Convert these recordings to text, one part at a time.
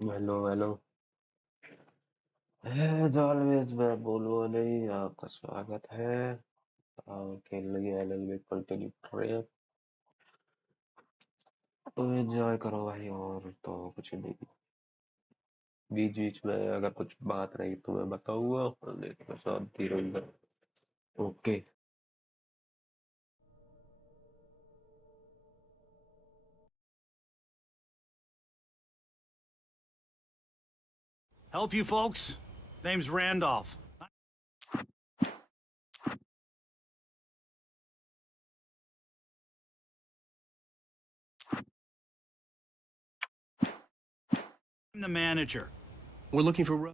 Hello hello. As always मैं बोलूँगा नहीं, आपका स्वागत है। और खेलने की एलएलबी कंटिन्यू करें तो एंजॉय करो भाई, और तो कुछ नहीं। बीच बीच में अगर कुछ बात रही तो मैं बताऊंगा, नहीं तो मैं शांति रहूंगा। Okay. Help you folks? Name's Randolph. I'm the manager. We're looking for Rose.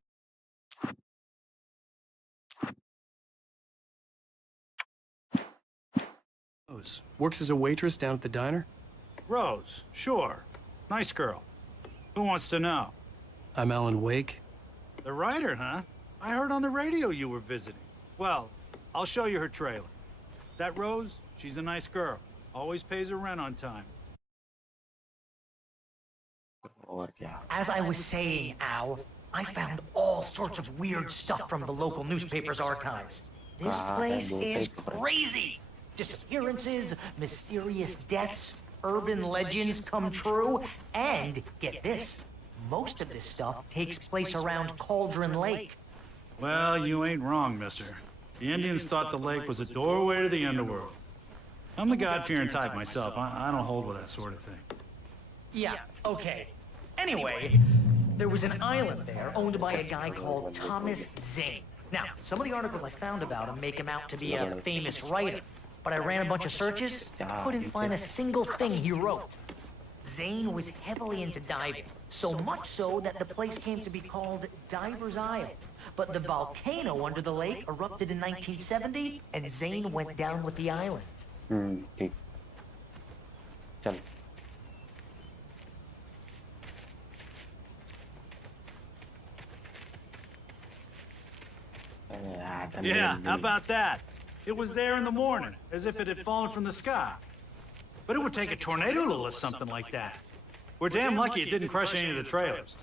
Works as a waitress down at the diner. Rose, sure. Nice girl. Who wants to know? I'm Alan Wake. The writer, huh? I heard on the radio you were visiting. Well, I'll show you her trailer. That Rose, she's a nice girl. Always pays her rent on time. और क्या? As I was saying, Al, I found all sorts of weird stuff from the local newspaper's archives. This place is crazy. Disappearances, mysterious deaths, urban legends come true, and get this, most of this stuff takes place around Cauldron Lake. Well, you ain't wrong, mister. The Indians thought the lake was a doorway to the underworld. I'm the God-fearing type myself. I don't hold with that sort of thing. Yeah, okay. Anyway, there was an island there owned by a guy called Thomas Zane. Now, some of the articles I found about him make him out to be a famous writer, but I ran a bunch of searches, couldn't find a single thing he wrote. Zane was heavily into diving, so much so that the place came to be called Diver's Isle. But the volcano under the lake erupted in 1970, and Zane went down with the island. ठीक। चल। Yeah, how about that? It was there in the morning, as if it had fallen from the sky. But it would take a tornado to lift something like that. We're damn lucky it didn't crush any of the trailers.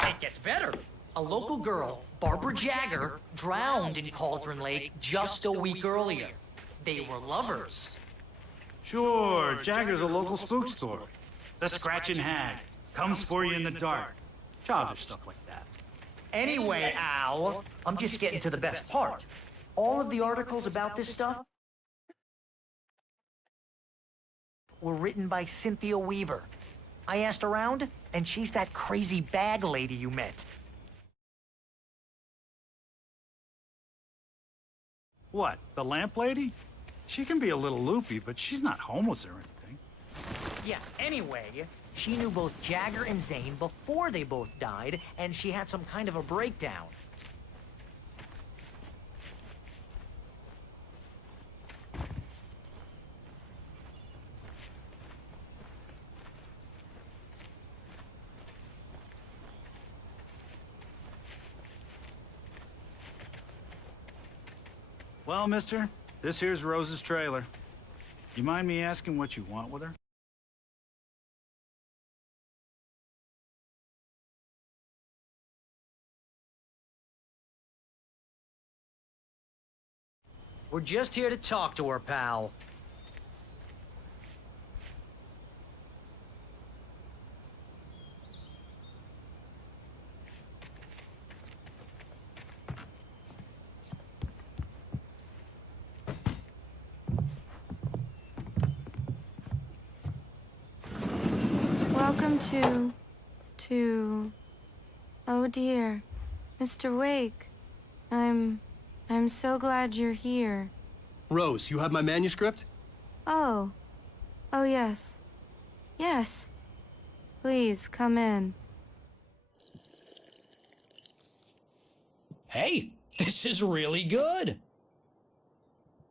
It gets better. A local girl, Barbara Jagger, drowned in Cauldron Lake just a week earlier. They were lovers. Sure, Jagger's a local spook story. The Scratching Hag comes for you in the dark. Childish stuff like that. Anyway, Al, I'm just getting to the best part. All of the articles about this stuff were written by Cynthia Weaver. I asked around, and she's that crazy bag lady you met. What, the lamp lady? She can be a little loopy, but she's not homeless or anything. Yeah, anyway, she knew both Jagger and Zane before they both died, and she had some kind of a breakdown. Well, mister, this here's Rose's trailer. You mind me asking what you want with her? We're just here to talk to her, pal. Welcome to... Oh dear, Mr. Wake. I'm so glad you're here. Rose, you have my manuscript? Oh. Oh, yes. Yes. Please, come in. Hey, this is really good.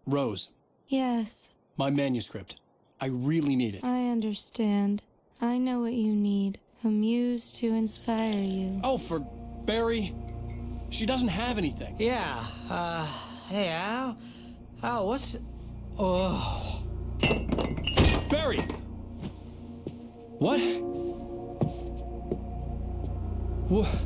Rose, Yes. my manuscript. I really need it. I understand. I know what you need. A muse to inspire you. Oh, for Barry. She doesn't have anything. Yeah, hey, Al, what's... Oh... Barry! What? What?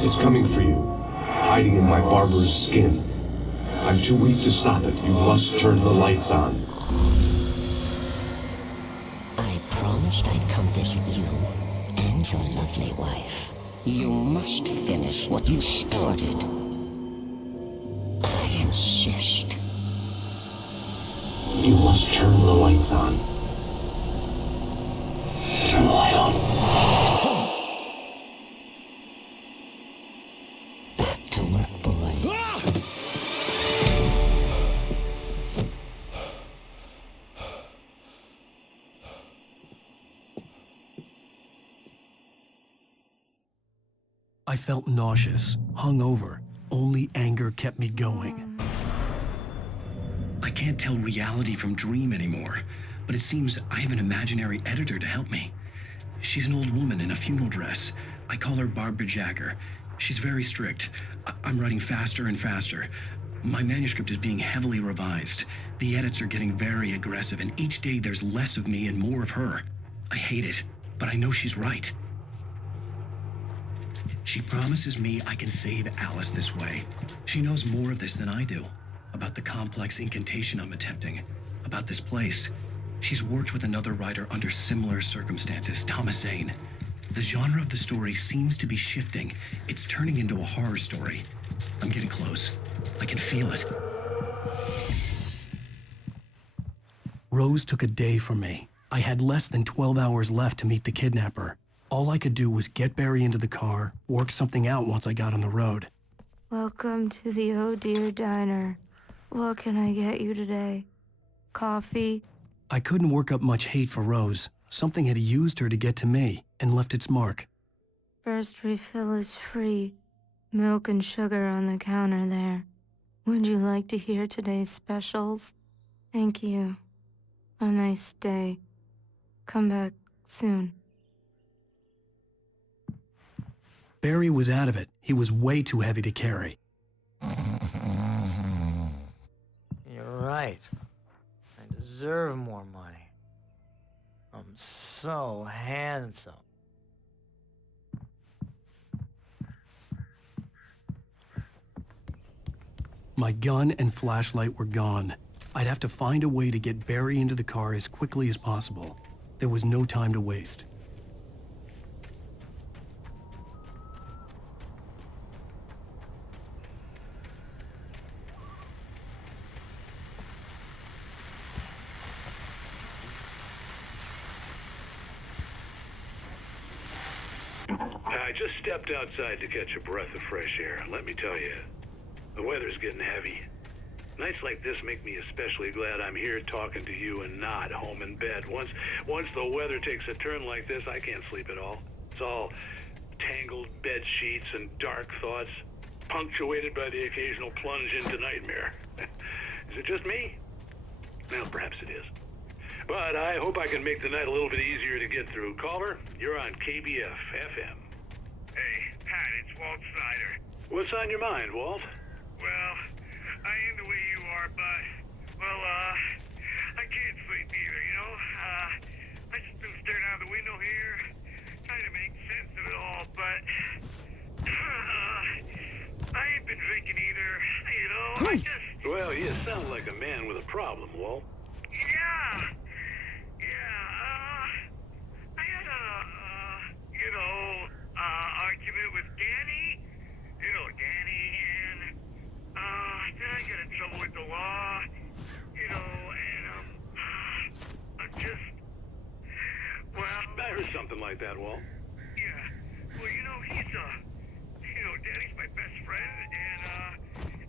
It's coming for you, hiding in my barber's skin. I'm too weak to stop it. You must turn the lights on. I promised I'd come visit you and your lovely wife. You must finish what you started. I insist. You must turn the lights on. Turn the light on. Back to work, boy. I felt nauseous, hungover. Only anger kept me going. I can't tell reality from dream anymore, but it seems I have an imaginary editor to help me. She's an old woman in a funeral dress. I call her Barbara Jagger. She's very strict. I'm writing faster and faster. My manuscript is being heavily revised. The edits are getting very aggressive, and each day there's less of me and more of her. I hate it, but I know she's right. She promises me I can save Alice this way. She knows more of this than I do. About the complex incantation I'm attempting. About this place. She's worked with another writer under similar circumstances, Thomas Zane. The genre of the story seems to be shifting. It's turning into a horror story. I'm getting close. I can feel it. Rose took a day from me. I had less than 12 hours left to meet the kidnapper. All I could do was get Barry into the car, work something out once I got on the road. Welcome to the Oh Dear Diner. What can I get you today? Coffee? I couldn't work up much hate for Rose. Something had used her to get to me and left its mark. First refill is free. Milk and sugar on the counter there. Would you like to hear today's specials? Thank you. A nice day. Come back soon. Barry was out of it. He was way too heavy to carry. You're right. I deserve more money. I'm so handsome. My gun and flashlight were gone. I'd have to find a way to get Barry into the car as quickly as possible. There was no time to waste. I just stepped outside to catch a breath of fresh air. Let me tell you, the weather's getting heavy. Nights like this make me especially glad I'm here talking to you and not home in bed. Once the weather takes a turn like this, I can't sleep at all. It's all tangled bed sheets and dark thoughts, punctuated by the occasional plunge into nightmare. Is it just me? Well, perhaps it is. But I hope I can make the night a little bit easier to get through. Caller, you're on KBF FM. Hey, Pat, it's Walt Snyder. What's on your mind, Walt? Well, I am the way you are, but, well, I can't sleep either, you know? I just been staring out the window here, trying to make sense of it all, but, I ain't been drinking either, you know? I just... Well, you sound like a man with a problem, Walt. Yeah, I had a, argument with Danny, Danny, and, then I got in trouble with the law, and, I'm just, well... I heard something like that, Walt. Yeah, well, he's, Danny's my best friend, and,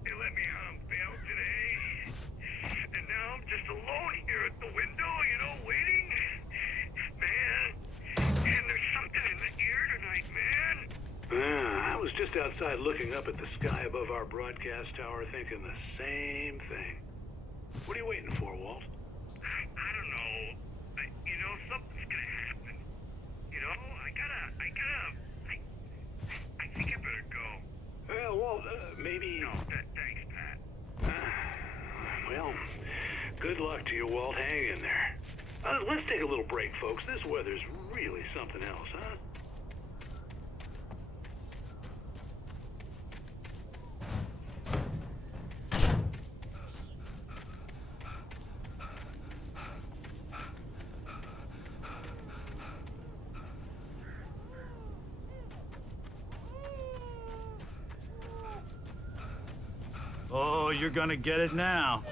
they let me out on bail today, and now I'm just alone here at the window, waiting was just outside looking up at the sky above our broadcast tower thinking the same thing. What are you waiting for, Walt? I don't know. You know, something's gonna happen. You know, I think I better go. Well, Walt, maybe... No, thanks, Pat. Well, good luck to you, Walt. Hang in there. Let's take a little break, folks. This weather's really something else, huh? Oh, you're gonna get it now.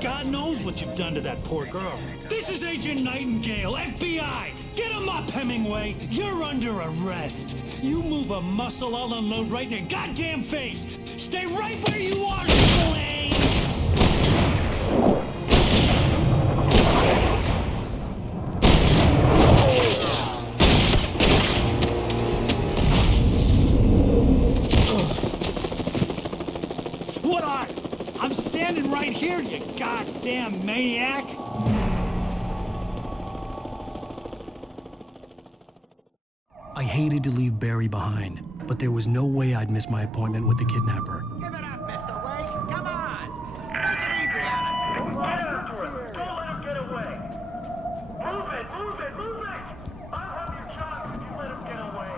God knows what you've done to that poor girl. This is Agent Nightingale, FBI! Get him up, Hemingway! You're under arrest! You move a muscle, I'll unload right in your goddamn face! Stay right where you are, Slane! What are you? I'm standing right here, you goddamn maniac! I hated to leave Barry behind, but there was no way I'd miss my appointment with the kidnapper. Give it up, Mr. Wake. Come on. Make it easy on us. Get after him. Don't let him get away. Move it, move it, move it! I'll have you chopped if you let him get away.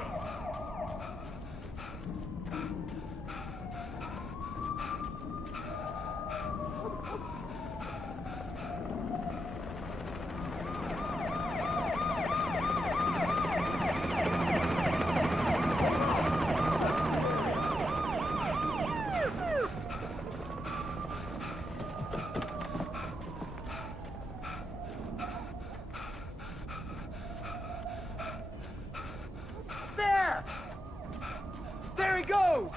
There! There he goes!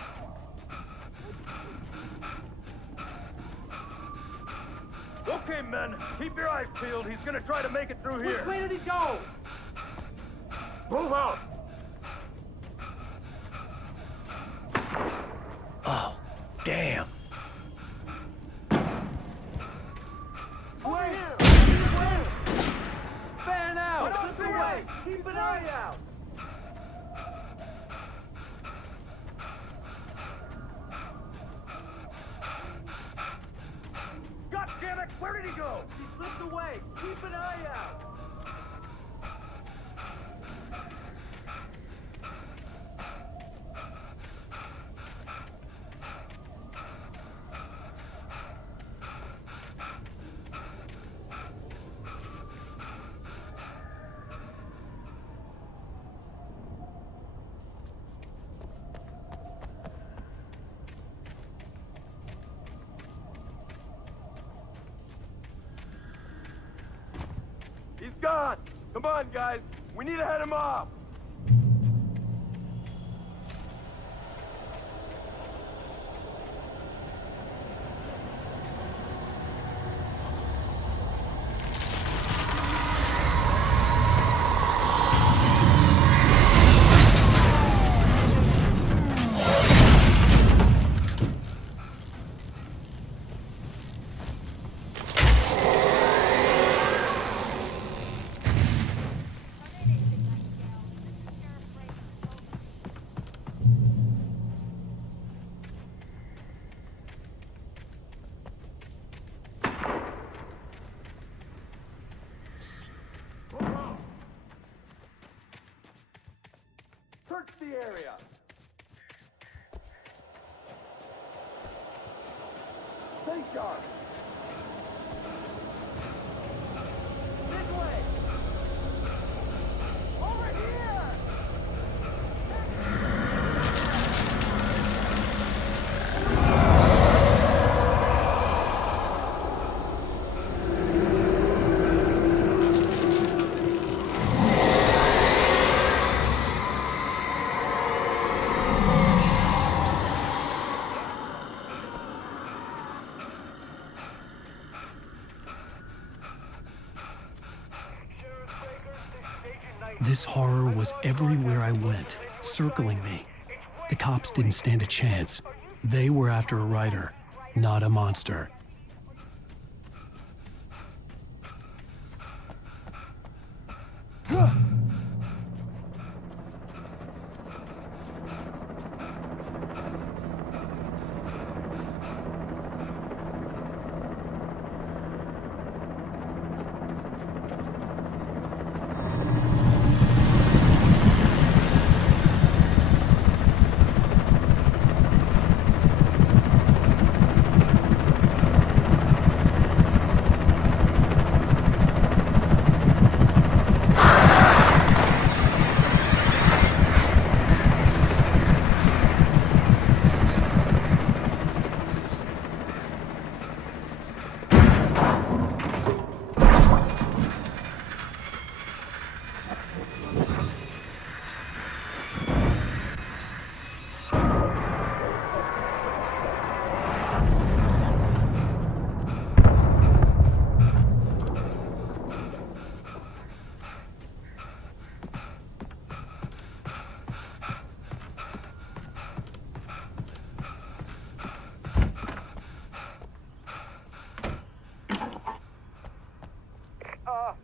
Okay, men, keep your eyes peeled. He's gonna try to make it through here. Which way did he go? Move out! Oh, damn. Wait! Fan out! Out the way! Keep an eye out! God damn it! Where did he go? He slipped away! Keep an eye out! He's gone! Come on, guys! We need to head him off! Search the area! Stay sharp! This way! Over here! This horror was everywhere I went, circling me. The cops didn't stand a chance. They were after a writer, not a monster.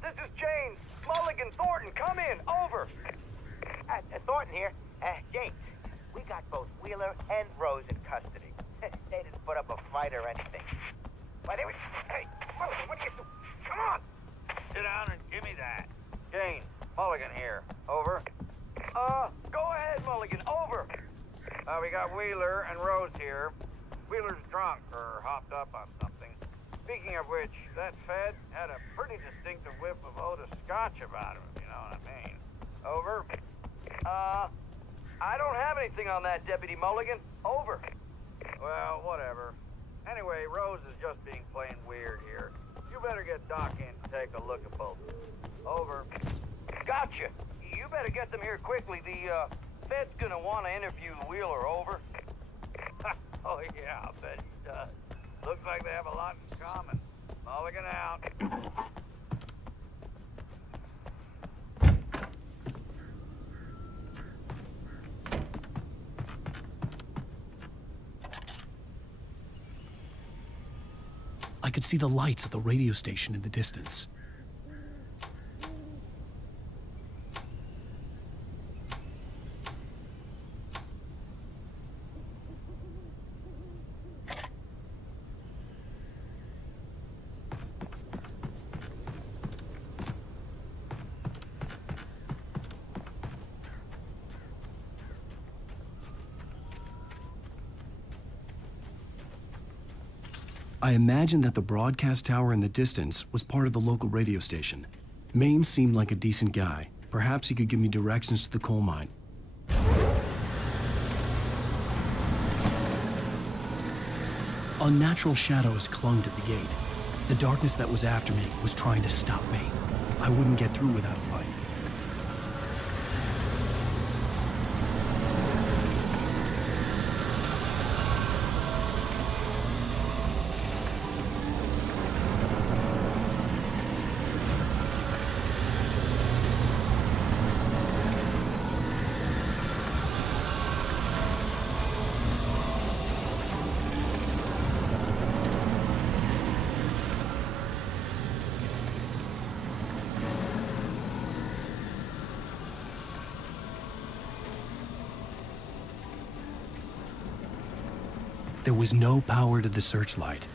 This is James. Mulligan, Thornton, come in. Over. Thornton here. James, we got both Wheeler and Rose in custody. They didn't put up a fight or anything. Why, they were... Hey, Mulligan, what are you doing? Come on! Sit down and give me that. James, Mulligan here. Over. Go ahead, Mulligan. Over. We got Wheeler and Rose here. Wheeler's drunk or hopped up on something. Speaking of which, that Fed had a pretty distinctive whiff of Otis Scotch about him, if you know what I mean. Over. I don't have anything on that, Deputy Mulligan. Over. Well, whatever. Anyway, Rose is just being plain weird here. You better get Doc in to take a look at both of them. Over. Gotcha. You better get them here quickly. The, Fed's gonna want to interview Wheeler. Over. Oh, yeah, I'll bet he does. Looks like they have a lot in common. Mulligan out. I could see the lights of the radio station in the distance. I imagined that the broadcast tower in the distance was part of the local radio station. Maine seemed like a decent guy. Perhaps he could give me directions to the coal mine. Unnatural shadows clung to the gate. The darkness that was after me was trying to stop me. I wouldn't get through without a light. There was no power to the searchlight.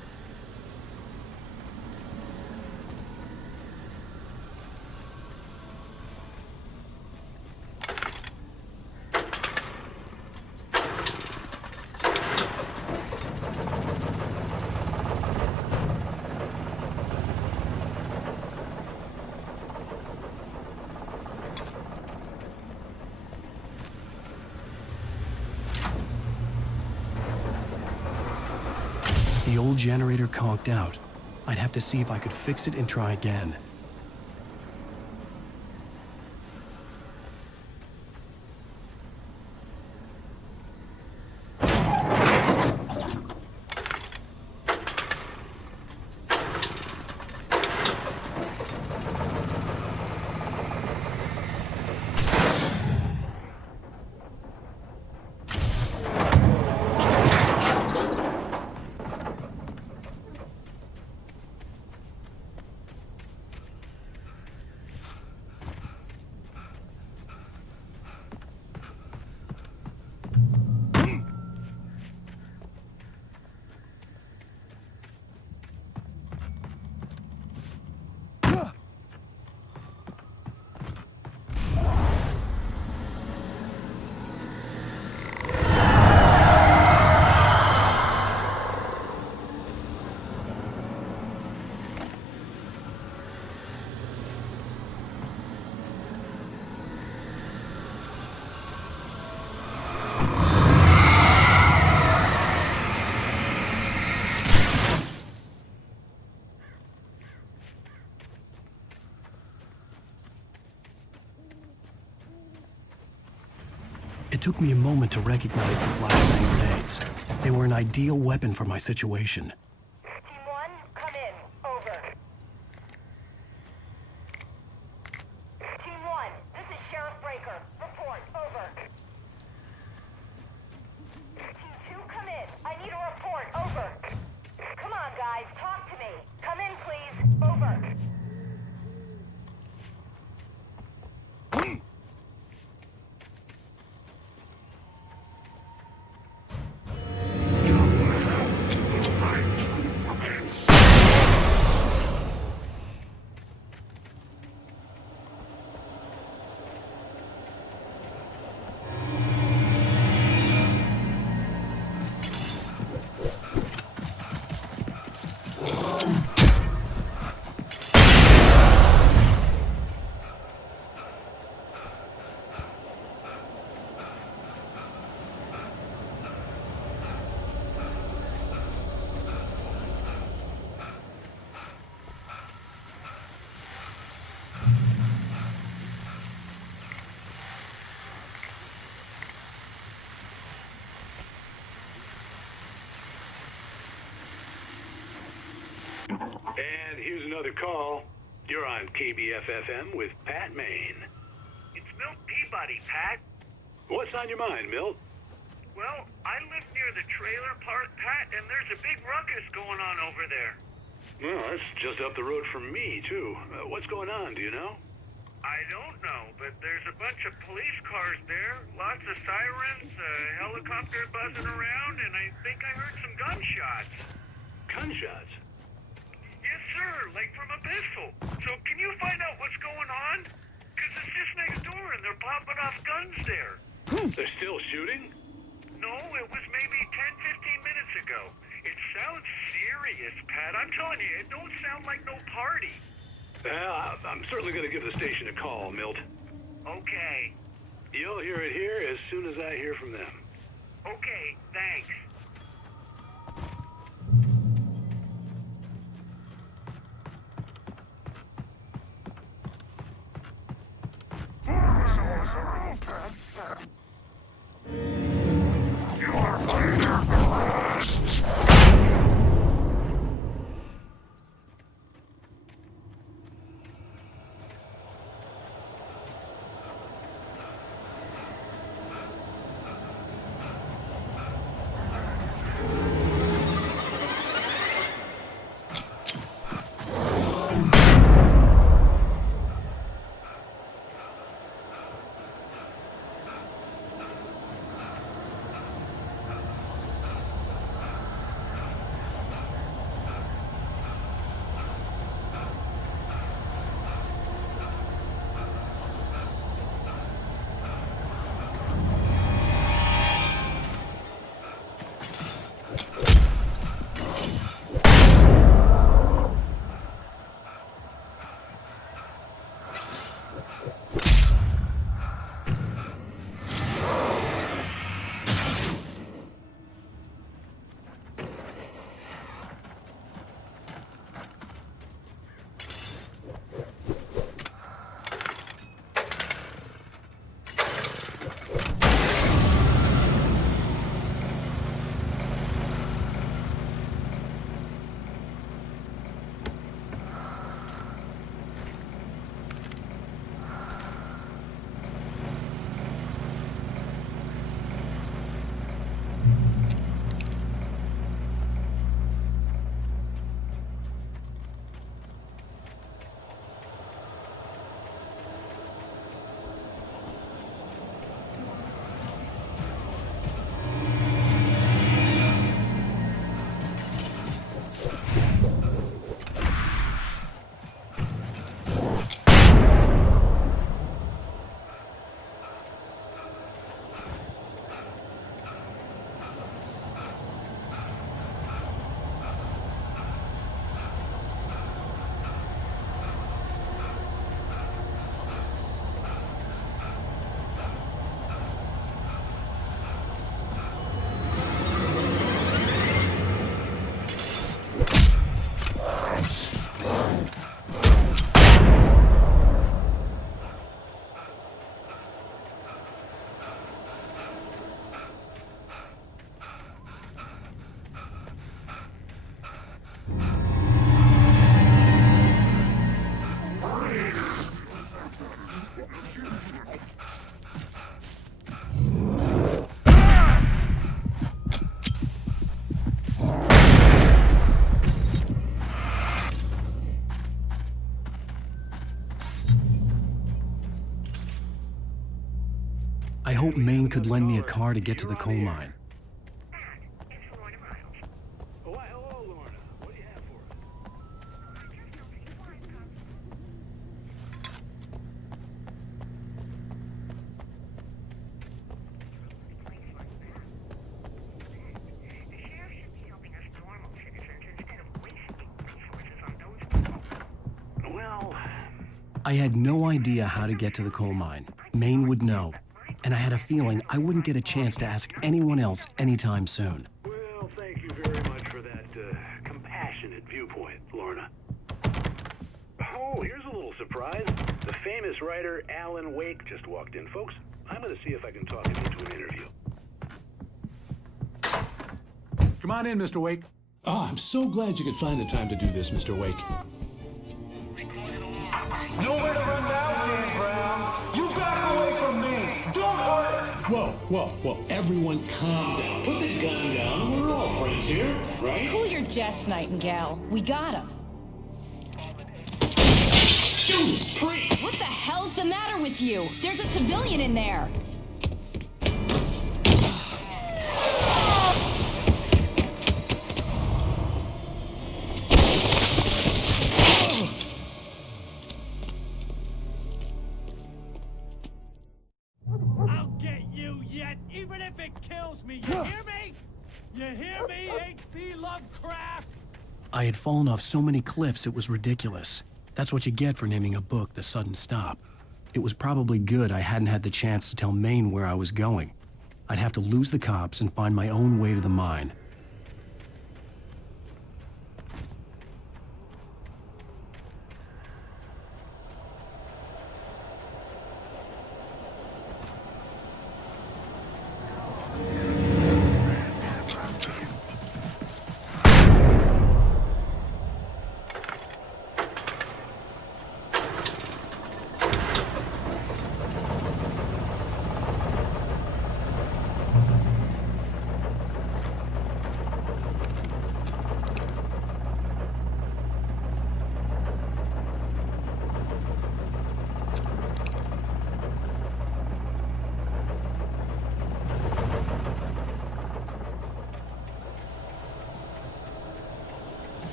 The old generator conked out. I'd have to see if I could fix it and try again. It took me a moment to recognize the flashbang grenades. They were an ideal weapon for my situation. Team 1, come in. Over. Team 1, this is Sheriff Breaker. Report. Over. Team 2, come in. I need a report. Over. Come on, guys. Talk to me. Come in, please. Over. And here's another call. You're on KBFFM with Pat Maine. It's Milt Peabody, Pat. What's on your mind, Milt? Well, I live near the trailer park, Pat, and there's a big ruckus going on over there. Well, that's just up the road from me, too. What's going on, do you know? I don't know, but there's a bunch of police cars there, lots of sirens, a helicopter buzzing around, and I think I heard some gunshots. Gunshots? Yes, sir, like from a pistol. So can you find out what's going on? Because it's just next door and they're popping off guns there. They're still shooting? No, it was maybe 10, 15 minutes ago. It sounds serious, Pat. I'm telling you, it don't sound like no party. I'm certainly going to give the station a call, Milt. Okay. You'll hear it here as soon as I hear from them. Okay, thanks. I hoped Maine could lend me a car to get to the coal mine. Why, hello, Lorna. What do you have for us? Well, I had no idea how to get to the coal mine. Maine would know, and I had a feeling I wouldn't get a chance to ask anyone else anytime soon. well, thank you very much for that compassionate viewpoint, Lorna. Oh, here's a little surprise. The famous writer Alan Wake just walked in, folks. I'm going to see if I can talk him into an interview. Come on in, Mr. Wake. Oh, I'm so glad you could find the time to do this, Mr. Wake. Nowhere to run now, Dan Brown. You back away from me. Don't hurt her. Whoa. Everyone calm down. Put the gun down. We're all friends here, right? Cool your jets, Nightingale. We got him. Shoot, priest! What the hell's the matter with you? There's a civilian in there. I'll get you yet, even if it kills me. You hear me? You hear me, H.P. Lovecraft? I had fallen off so many cliffs it was ridiculous. That's what you get for naming a book The Sudden Stop. It was probably good I hadn't had the chance to tell Maine where I was going. I'd have to lose the cops and find my own way to the mine.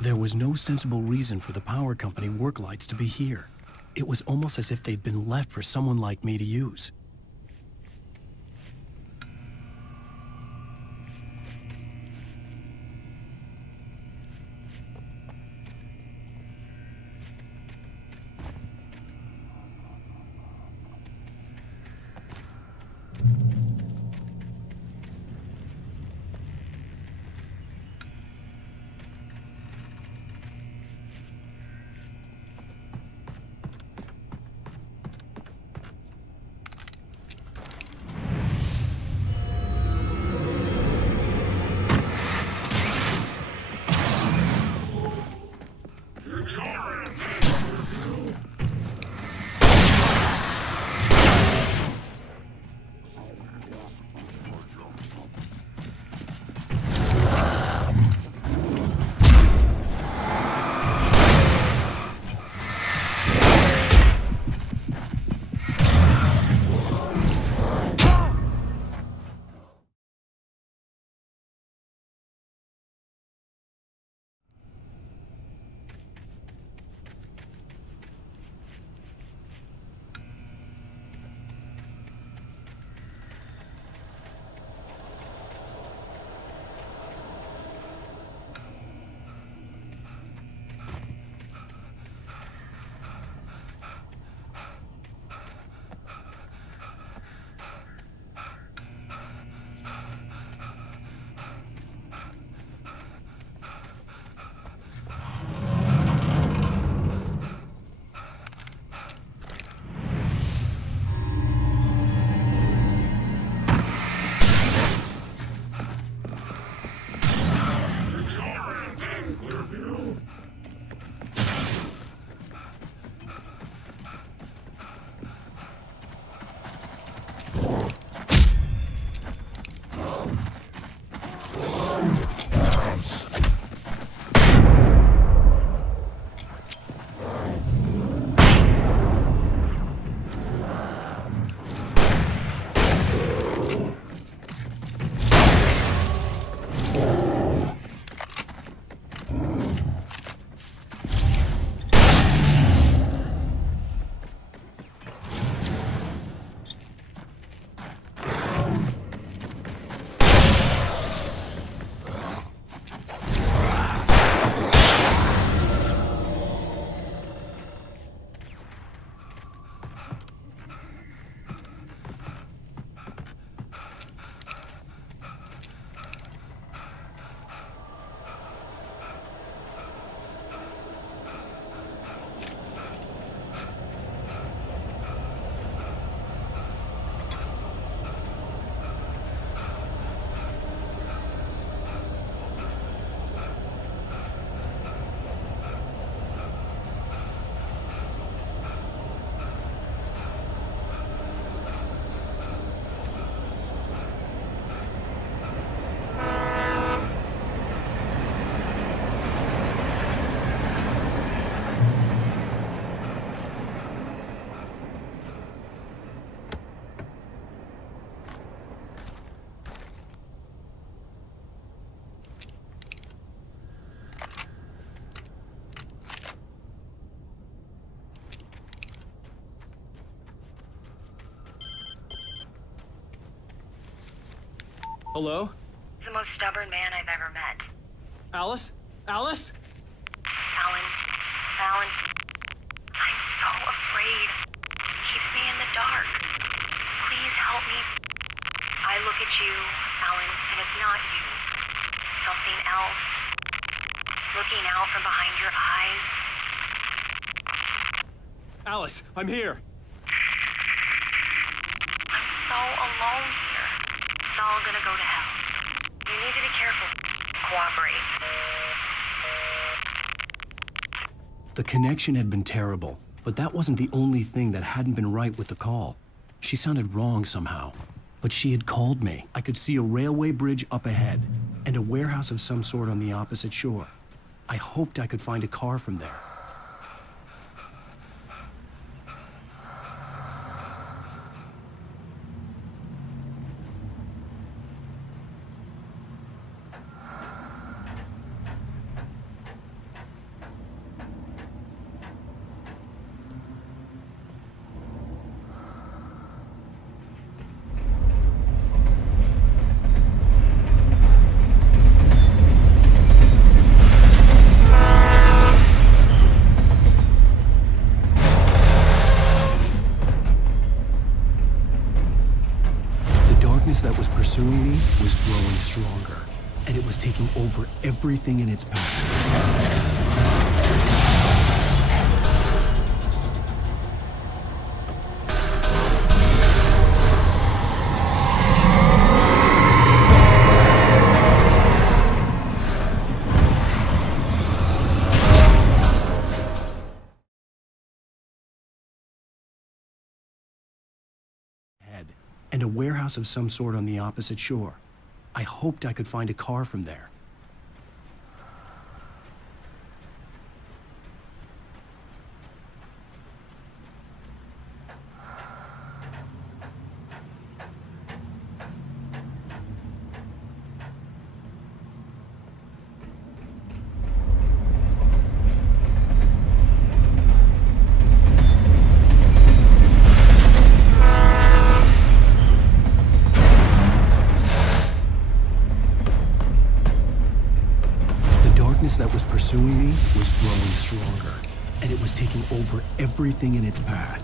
There was no sensible reason for the power company work lights to be here. It was almost as if they'd been left for someone like me to use. Hello? The most stubborn man I've ever met. Alice? Alice? Alan. Alan. I'm so afraid. It keeps me in the dark. Please help me. I look at you, Alan, and it's not you. Something else. Looking out from behind your eyes. Alice, I'm here. I'm so alone here. It's all gonna go to hell. You need to be careful. Cooperate. The connection had been terrible, but that wasn't the only thing that hadn't been right with the call. She sounded wrong somehow. But she had called me. I could see a railway bridge up ahead, and a warehouse of some sort on the opposite shore. I hoped I could find a car from there. That was pursuing me was growing stronger, and it was taking over everything in its path. And a warehouse of some sort on the opposite shore. I hoped I could find a car from there. That was pursuing me was growing stronger, and it was taking over everything in its path.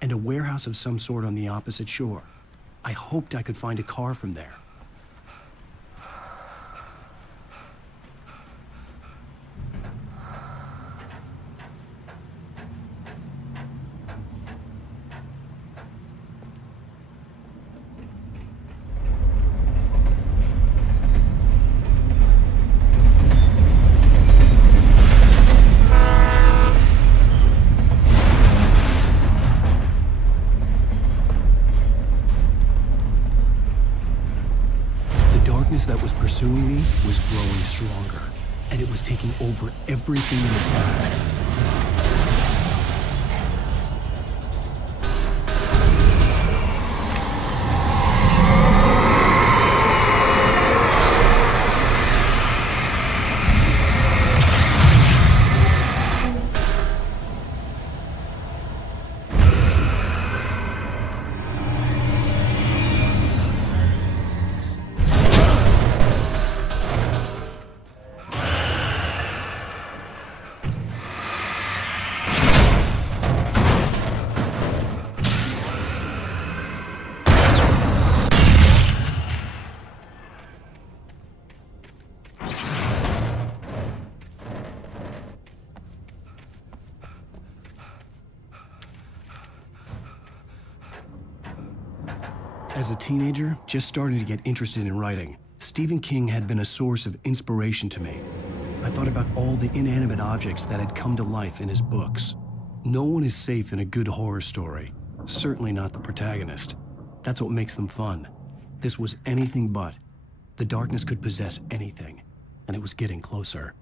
And a warehouse of some sort on the opposite shore. I hoped I could find a car from there. That was pursuing me was growing stronger, and it was taking over everything in its path. As a teenager, just starting to get interested in writing, Stephen King had been a source of inspiration to me. I thought about all the inanimate objects that had come to life in his books. No one is safe in a good horror story, certainly not the protagonist. That's what makes them fun. This was anything but. The darkness could possess anything, and it was getting closer.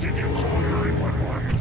Did you call 911?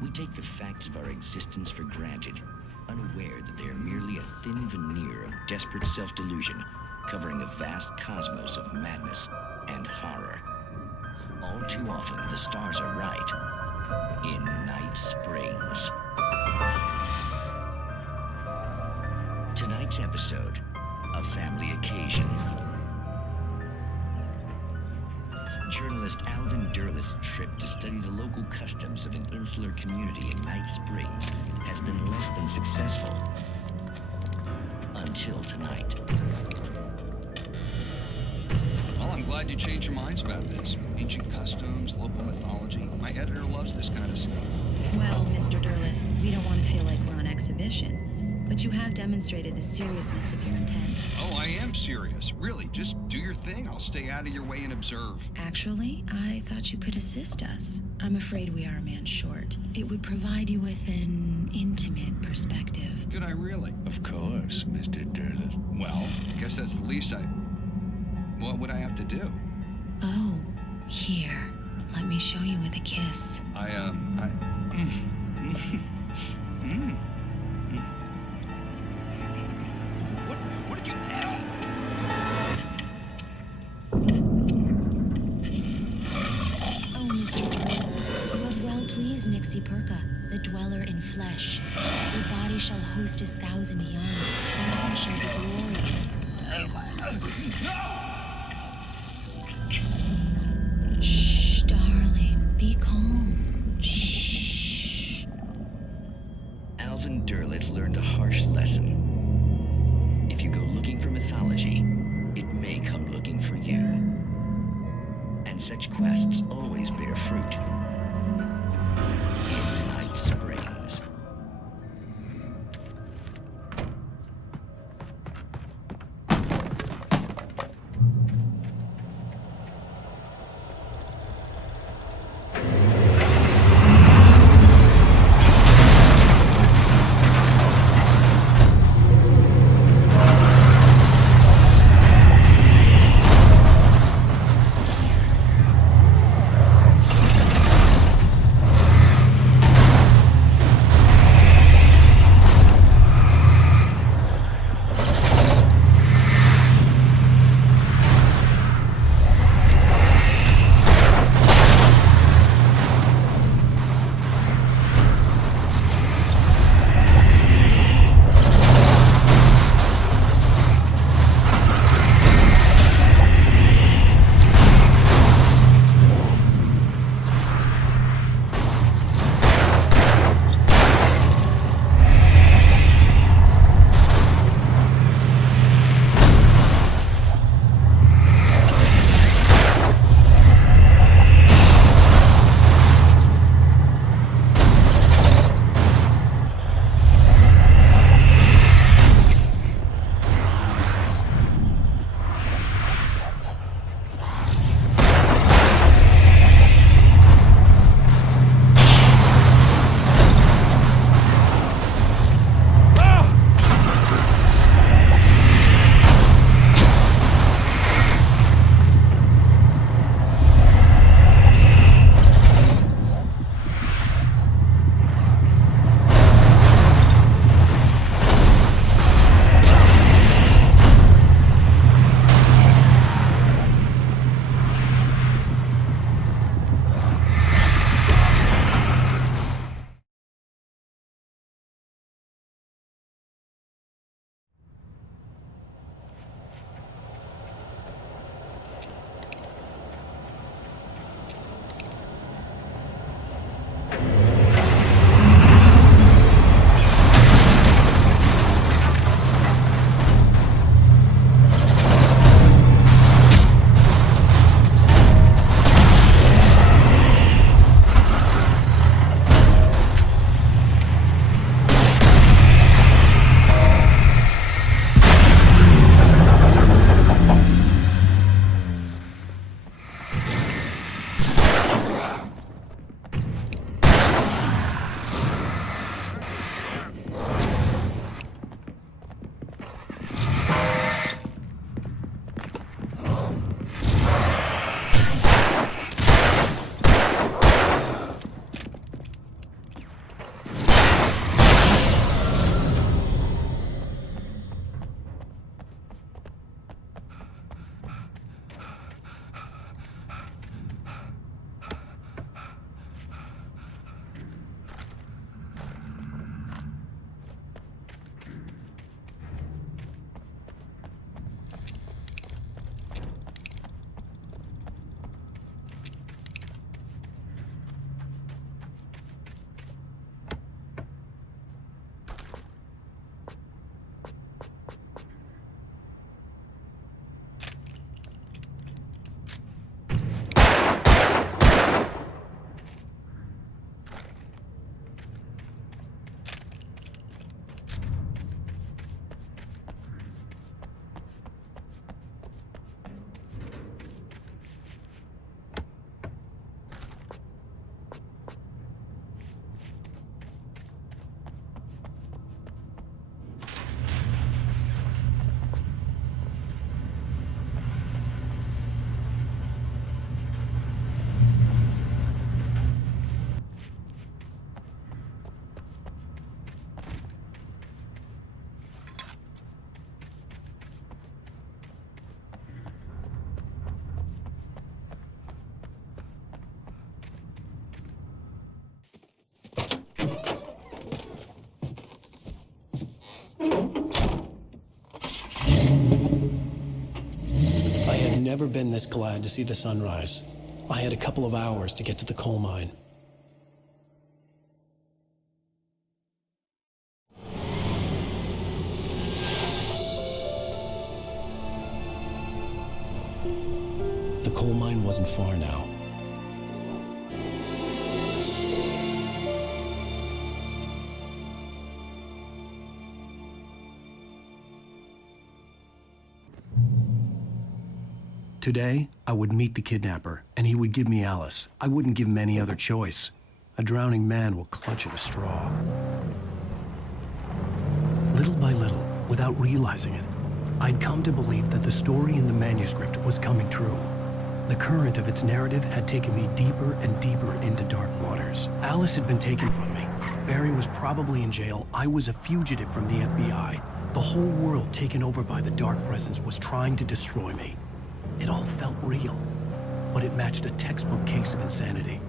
We take the facts of our existence for granted, unaware that they are merely a thin veneer of desperate self-delusion, covering a vast cosmos of madness and horror. All too often, the stars are right. In Night Springs. Tonight's episode, a family occasion. Journalist Alvin Derleth's trip to study the local customs of an insular community in Night Springs has been less than successful. Until tonight. Well, I'm glad you changed your minds about this. Ancient customs, local mythology. My editor loves this kind of stuff. Well, Mr. Derleth, we don't want to feel like we're on exhibition. But you have demonstrated the seriousness of your intent. Oh, I am serious. Really, just do your thing. I'll stay out of your way and observe. Actually, I thought you could assist us. I'm afraid we are a man short. It would provide you with an intimate perspective. Could I really? Of course, Mr. Derleth. Well, I guess that's the least what would I have to do? Oh, here. Let me show you with a kiss. What did you... Oh, Mr. Derleth, you have well pleased Nixie Perka, the dweller in flesh. Your body shall host his 1,000 young, and all shall be glory. Shh, darling, be calm. Shh. Alvin Derleth learned a harsh lesson. If you go looking for mythology, it may come looking for you. And such quests always bear fruit. In Night Springs. I had never been this glad to see the sunrise. I had a couple of hours to get to the coal mine. The coal mine wasn't far now. Today, I would meet the kidnapper, and he would give me Alice. I wouldn't give him any other choice. A drowning man will clutch at a straw. Little by little, without realizing it, I'd come to believe that the story in the manuscript was coming true. The current of its narrative had taken me deeper and deeper into dark waters. Alice had been taken from me. Barry was probably in jail. I was a fugitive from the FBI. The whole world taken over by the dark presence was trying to destroy me. It all felt real, but it matched a textbook case of insanity.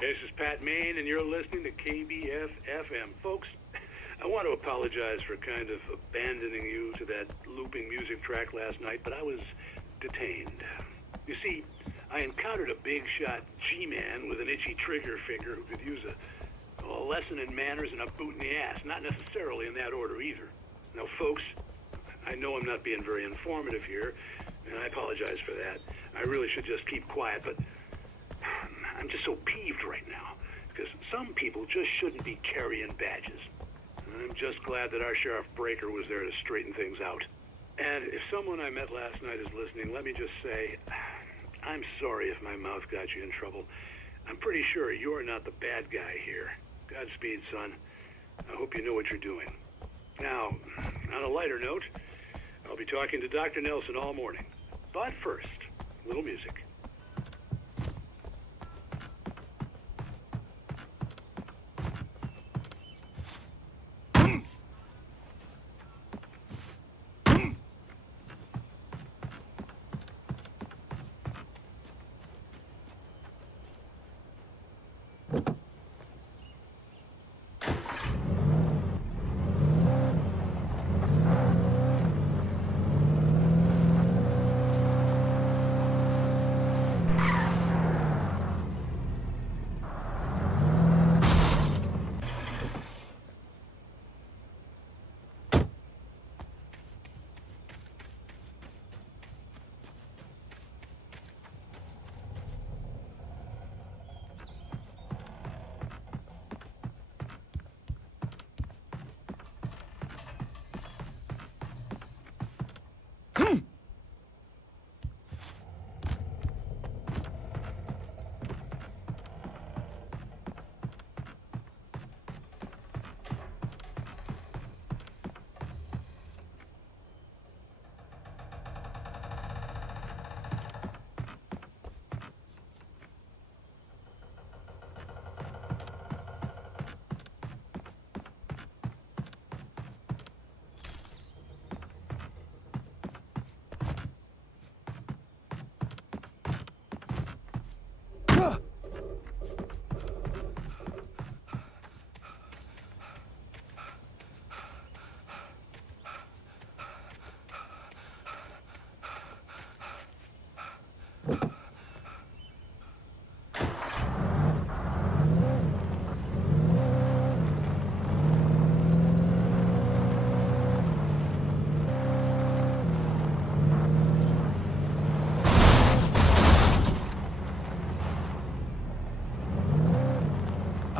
This is Pat Maine, and you're listening to KBF-FM. Folks, I want to apologize for kind of abandoning you to that looping music track last night, but I was detained. You see, I encountered a big-shot G-man with an itchy trigger finger who could use a lesson in manners and a boot in the ass, not necessarily in that order either. Now, folks, I know I'm not being very informative here, and I apologize for that. I really should just keep quiet, but I'm just so peeved right now, because some people just shouldn't be carrying badges. I'm just glad that our Sheriff Breaker was there to straighten things out. And if someone I met last night is listening, let me just say, I'm sorry if my mouth got you in trouble. I'm pretty sure you're not the bad guy here. Godspeed, son. I hope you know what you're doing. Now, on a lighter note, I'll be talking to Dr. Nelson all morning. But first, a little music.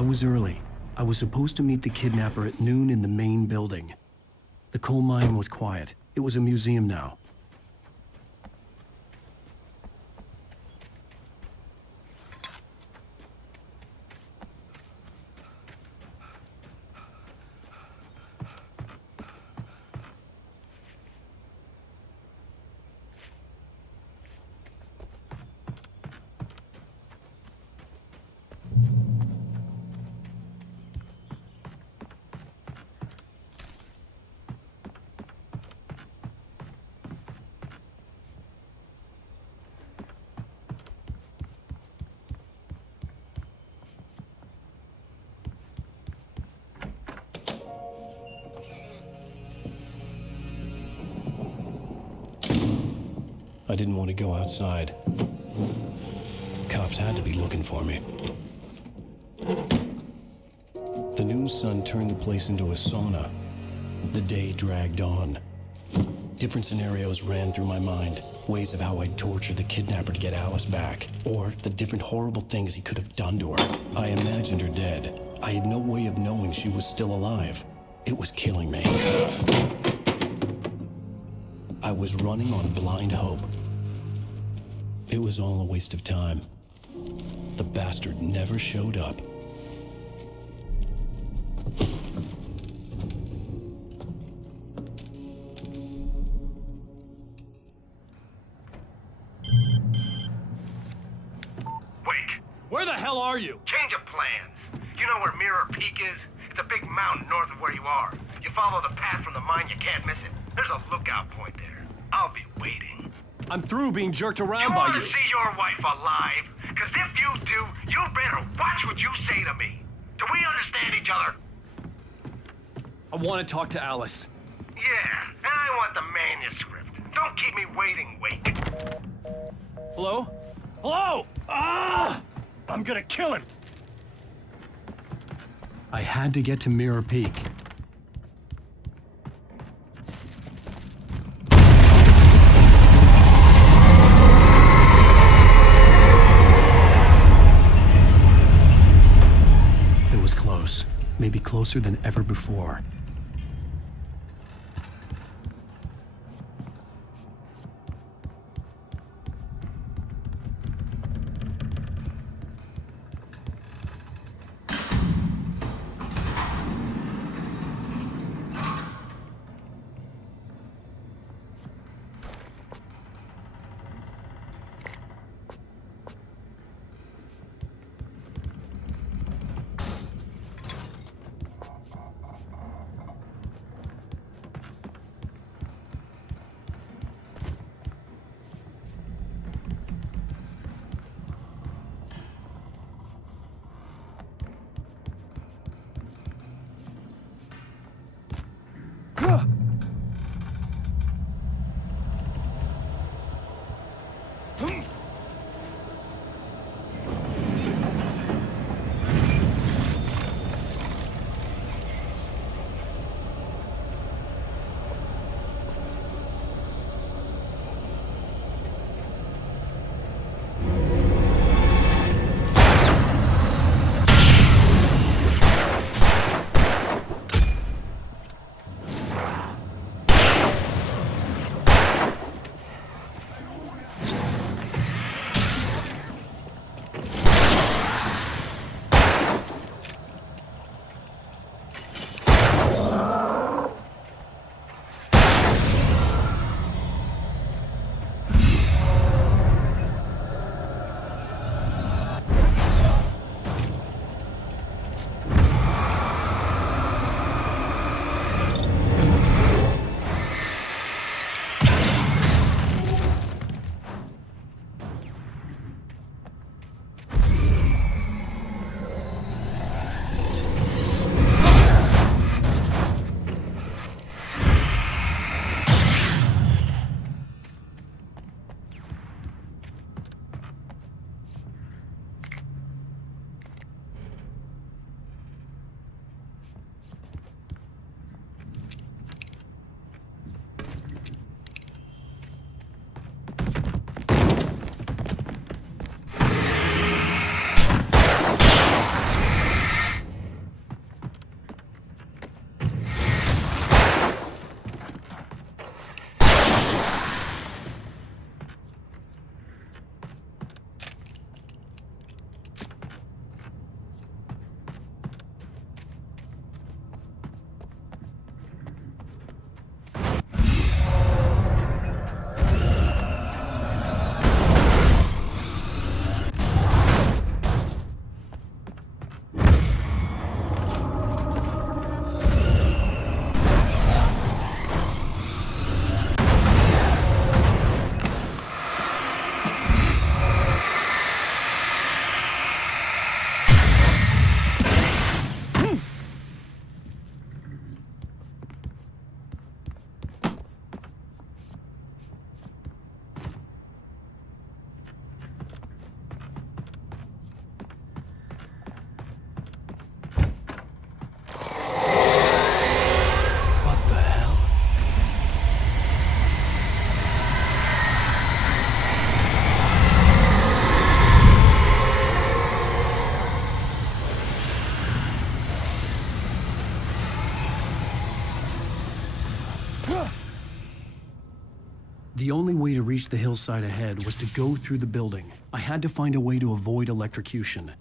was early. I was supposed to meet the kidnapper at noon in the main building. The coal mine was quiet. It was a museum now. I didn't want to go outside. Cops had to be looking for me. The noon sun turned the place into a sauna. The day dragged on. Different scenarios ran through my mind. Ways of how I'd torture the kidnapper to get Alice back. Or the different horrible things he could have done to her. I imagined her dead. I had no way of knowing she was still alive. It was killing me. I was running on blind hope. It was all a waste of time. The bastard never showed up. Wait. Where the hell are you? Change of plans. You know where Mirror Peak is? It's a big mountain north of where you are. You follow the path from the mine, you can't miss it. There's a lookout point there. I'll be waiting. I'm through being jerked around You by want you. to see your wife alive? Because if you do, you better watch what you say to me. Do we understand each other? I want to talk to Alice. Yeah, and I want the manuscript. Don't keep me waiting, Wake. Hello? Hello? Ah! I'm gonna kill him. I had to get to Mirror Peak. It was close. Maybe closer than ever before. The only way to reach the hillside ahead was to go through the building. I had to find a way to avoid electrocution.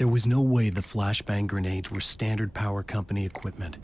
There was no way the flashbang grenades were Standard Power Company equipment.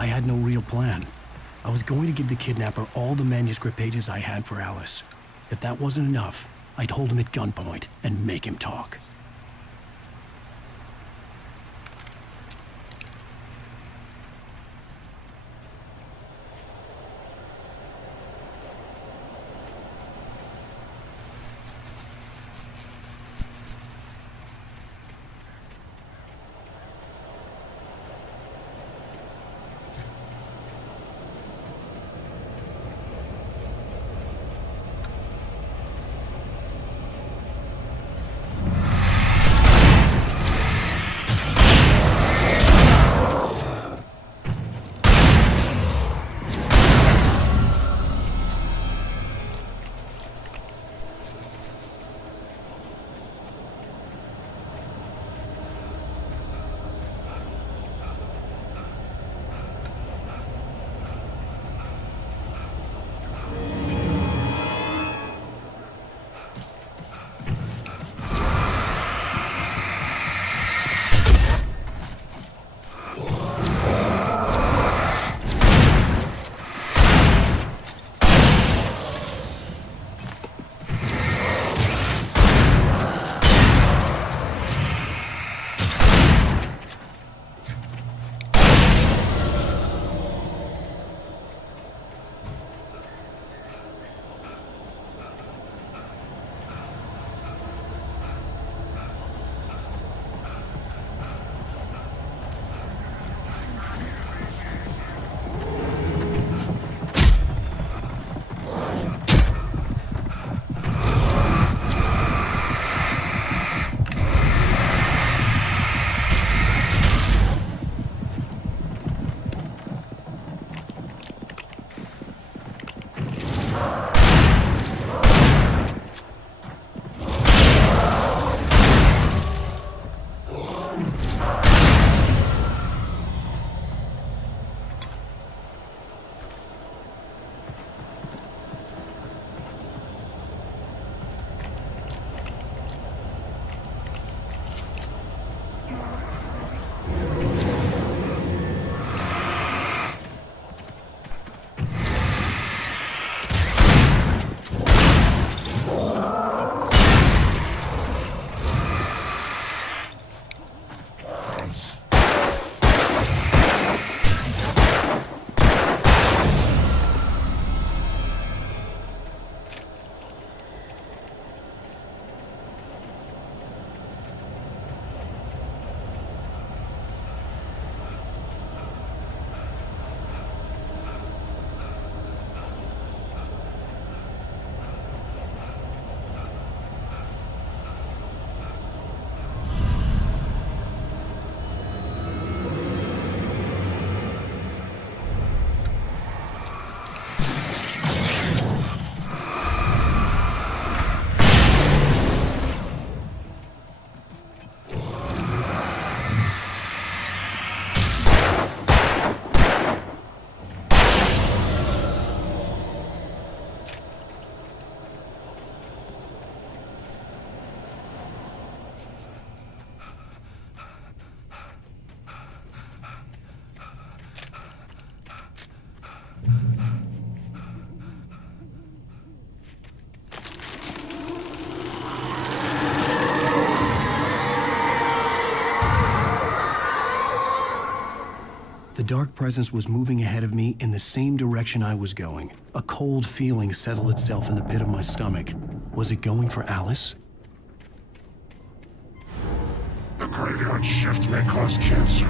I had no real plan. I was going to give the kidnapper all the manuscript pages I had for Alice. If that wasn't enough, I'd hold him at gunpoint and make him talk. The dark presence was moving ahead of me in the same direction I was going. A cold feeling settled itself in the pit of my stomach. Was it going for Alice? The graveyard shift may cause cancer.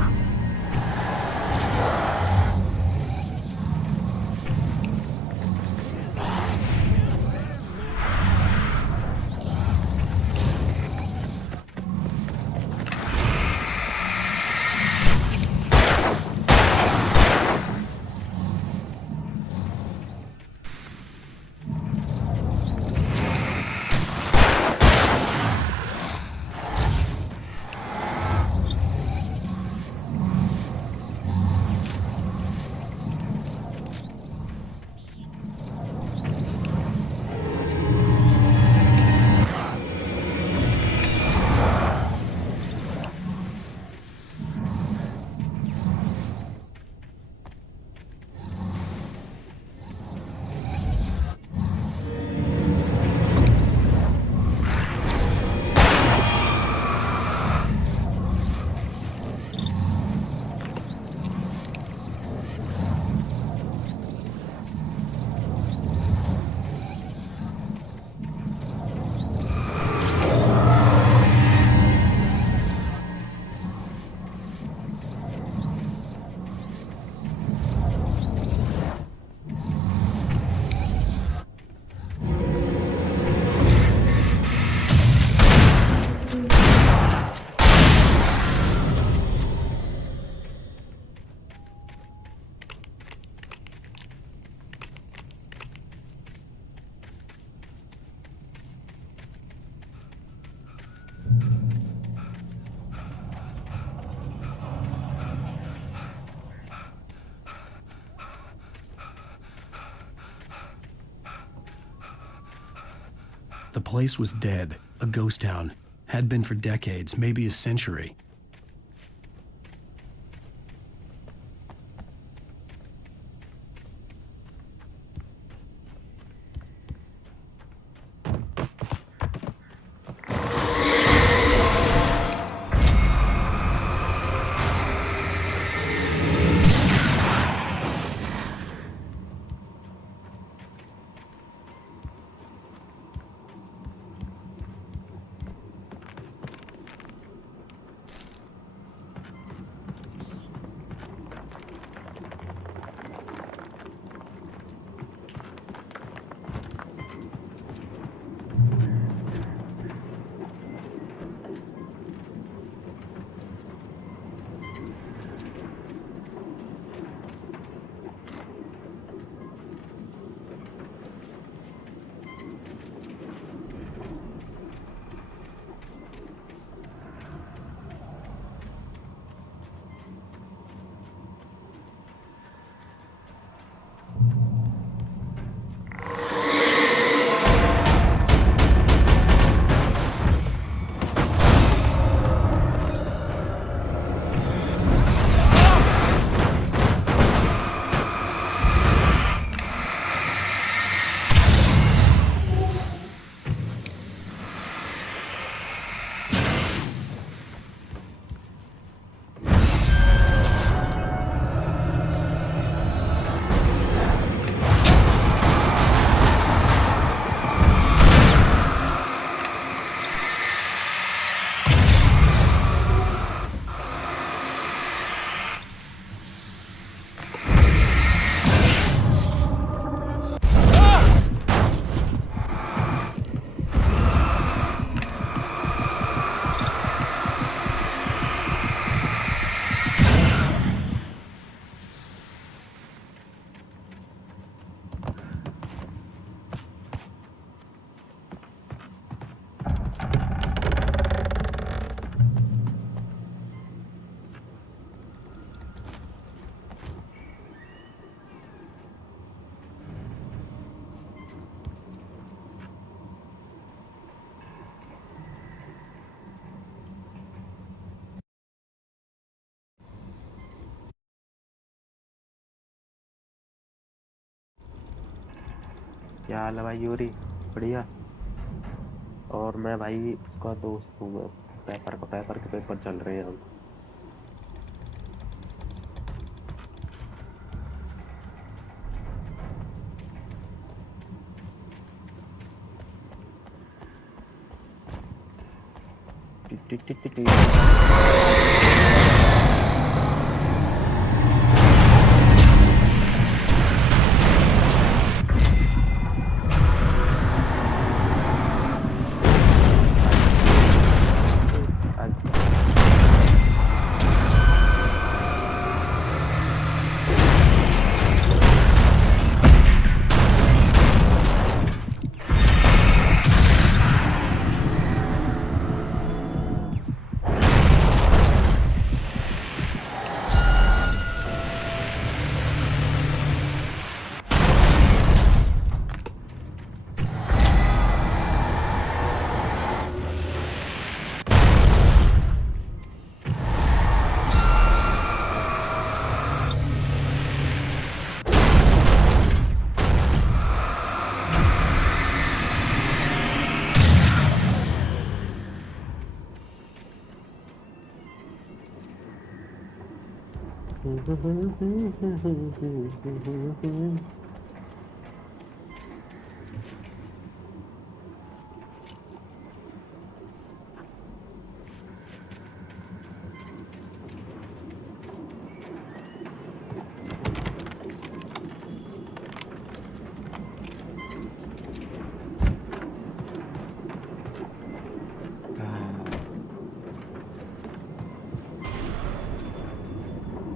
The place was dead, a ghost town. Had been for decades, maybe a century. क्या हाल है भाई Yuri? बढ़िया। और मैं भाई उसका दोस्त हूँ। पेपर के पेपर चल रहे हैं।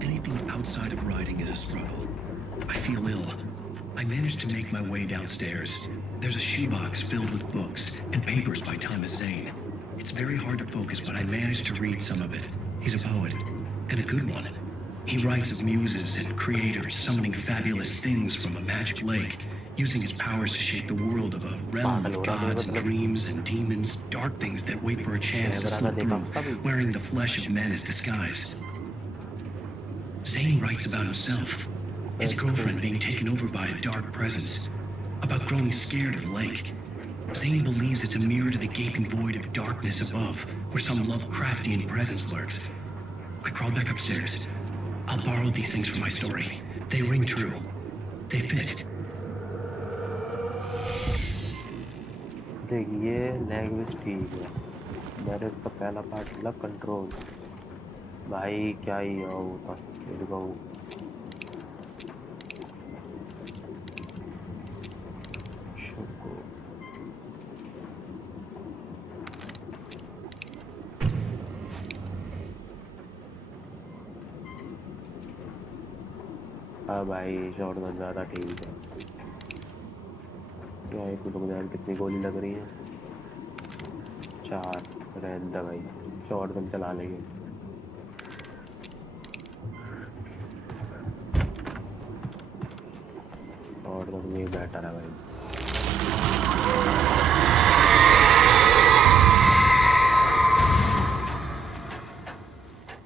Anything outside of riding is a struggle. I feel ill. I managed to make my way downstairs. There's a shoebox filled with books and papers by Thomas Zane. It's very hard to focus, but I managed to read some of it. He's a poet, and a good one. He writes of muses and creators summoning fabulous things from a magic lake, using his powers to shape the world of a realm of gods and dreams and demons, dark things that wait for a chance to slip through, wearing the flesh of men as disguise. Zane writes about himself, his girlfriend being taken over by a dark presence, about growing scared of the lake. Zane believes it's a mirror to the gaping void of darkness above, where some Lovecraftian presence lurks. I crawled back upstairs. I'll borrow these things for my story. They ring true. They fit. देखिए language ठीक है। मैंने उसका पहला part लिया control. भाई क्या ही होता दिखाऊं। हाँ भाई शॉटगन ज़्यादा ठीक है। क्या एक लोग जान कितनी गोली लग रही है? 4 रहने दे भाई, शॉटगन चला लेंगे। शॉटगन में बेटर है भाई।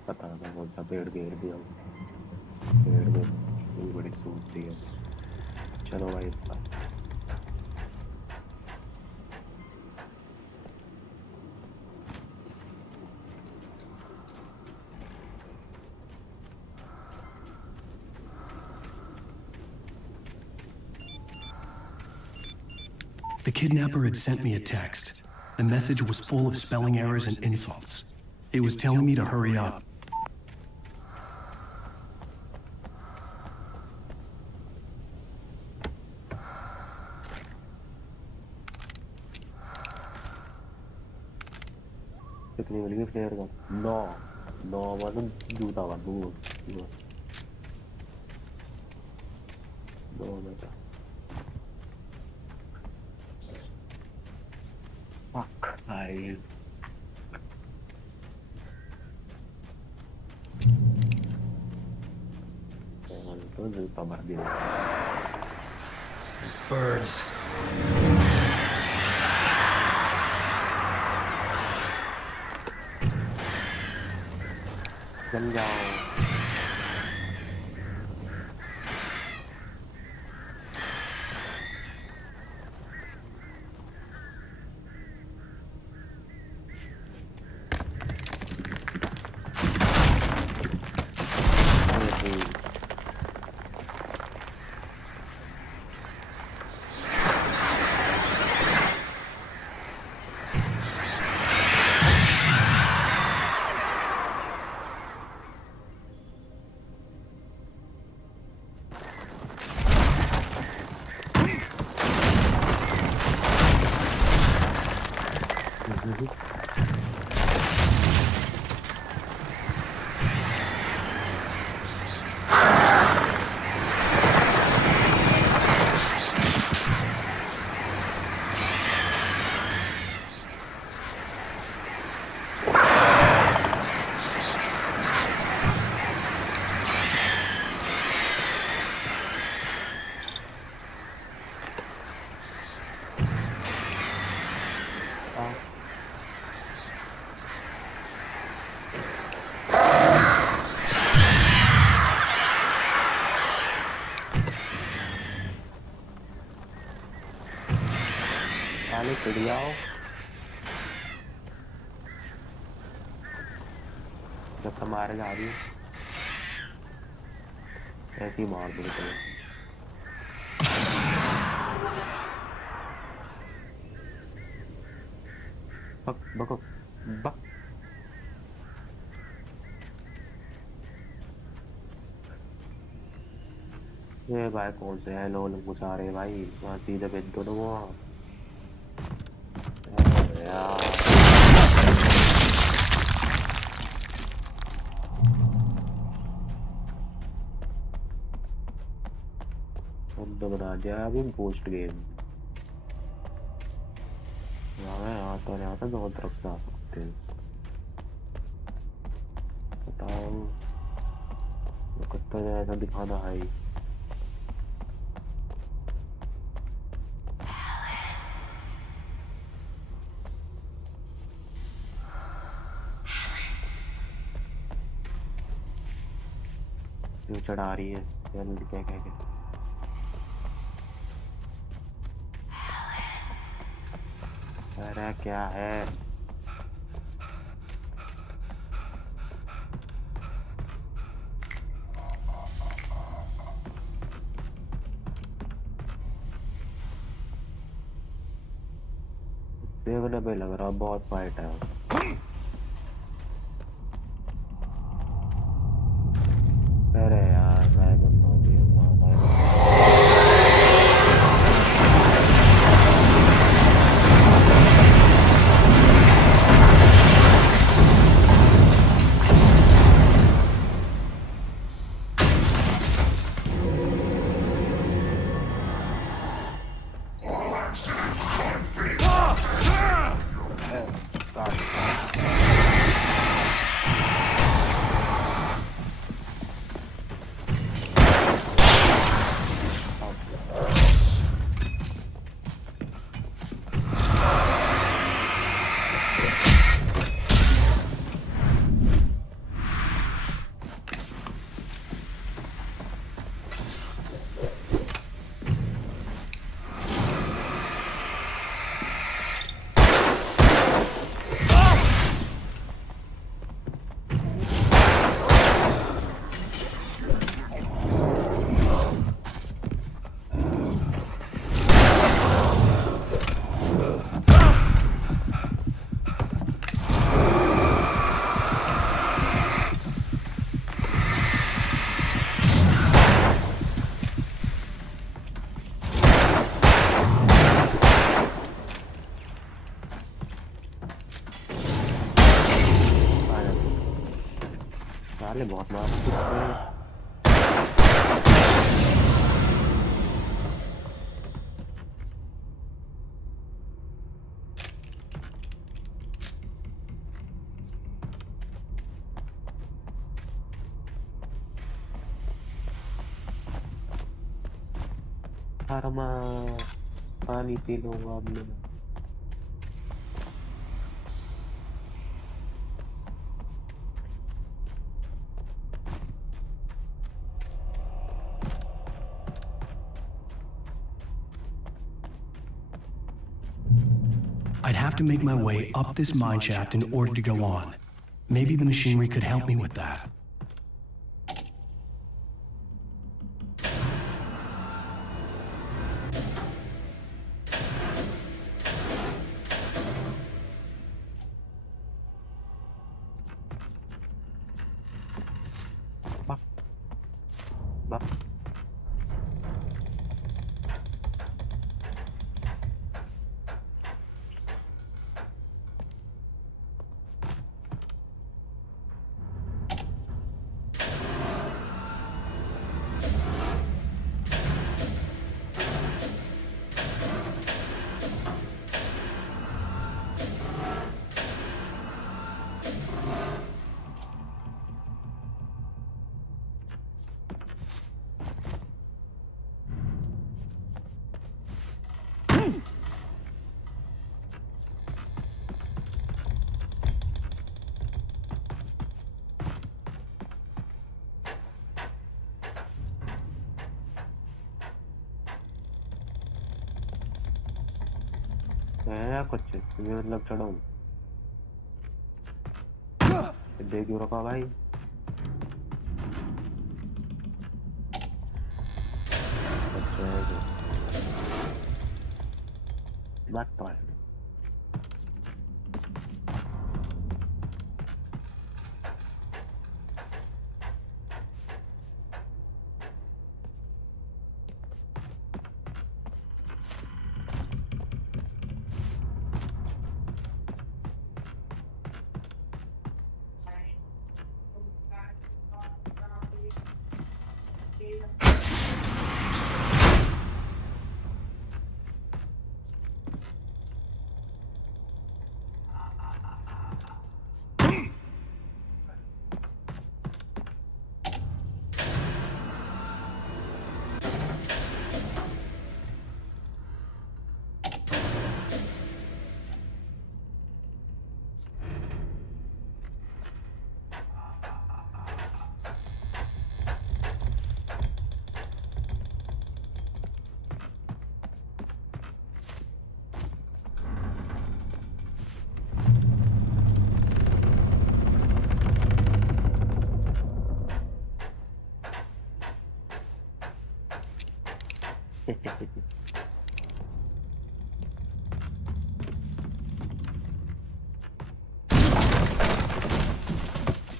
पता नहीं कौन सा पेड़ घेर दिया। पेड़ में बड़ी सूझती है। चलो भाई The kidnapper had sent me a text. The message was full of spelling errors and insults. It was telling me to hurry up. कितनी मिल गई फ्लेयर का? 9 मतलब जूता का 2 बेटा। Fuck भाई। तो जूता मार दिया। Birds. चल जाओ। पिट जाओ। जब तक मारे जा रही ऐसे ही मार दो तो बक बको बक। ये भाई कौन से हैं लोग पूछ आ रहे भाई वहाँ सीधे भेज दो लोगों यार। बंद बना दिया अभी पोस्ट गेम। यहाँ तो दो तरफ से आ सकते हैं। बताओ कुत्ता ऐसा दिखाना है। क्यों चढ़ा रही है क्या क्या क्या क्या। अरे क्या है देखने पे लग रहा बहुत फाइट है। अरे यार मैं बंदा भी साले बहुत मार हरमा पानी पी लूंगा अब मैं। I'd have to make my way up this mine shaft in order to go on. Maybe the machinery could help me with that. कुछ तुम्हें मतलब चढ़ाऊं दे क्यों रखा भाई अच्छा है जो बात तो है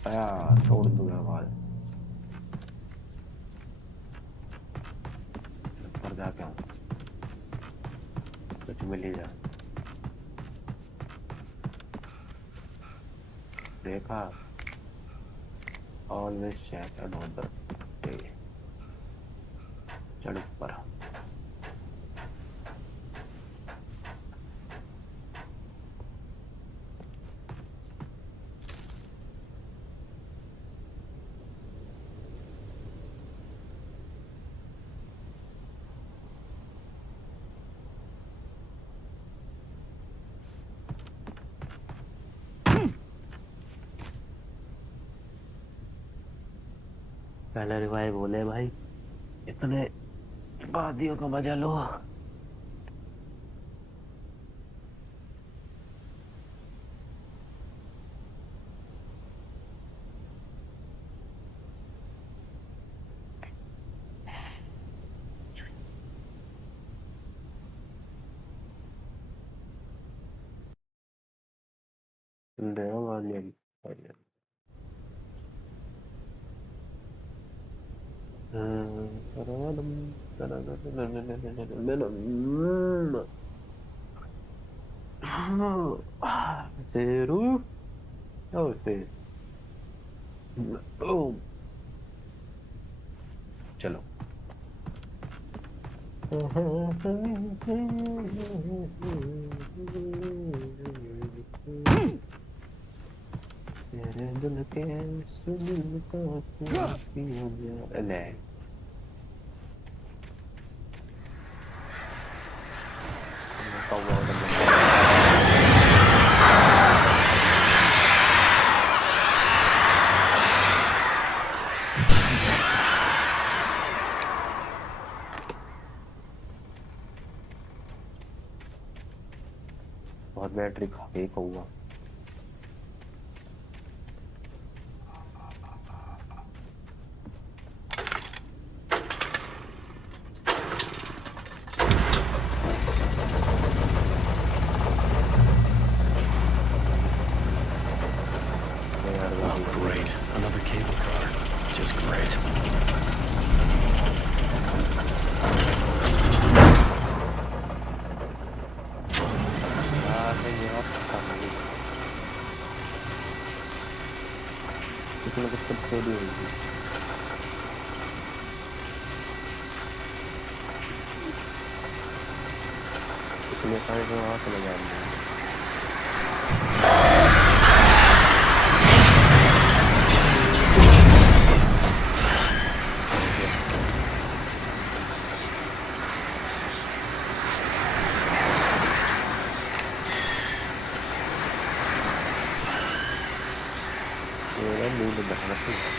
आया तोड़ दूंगा आवाज पर जाके आऊं कुछ मिल ही जाए देखा always check another day चढ़ ऊपर पहले रिवाइव बोले भाई इतने वादियों का मजा लो देना वाली Zero. Oh, see. Boom. चलो तेरे दिल के सुन का नहीं बहुत बैटरी खा के कहूँगा Oh, great. Another cable car. Just great. इसलिए सारे जो वहाँ चले जाएंगे ये नींद में बैठना चाहिए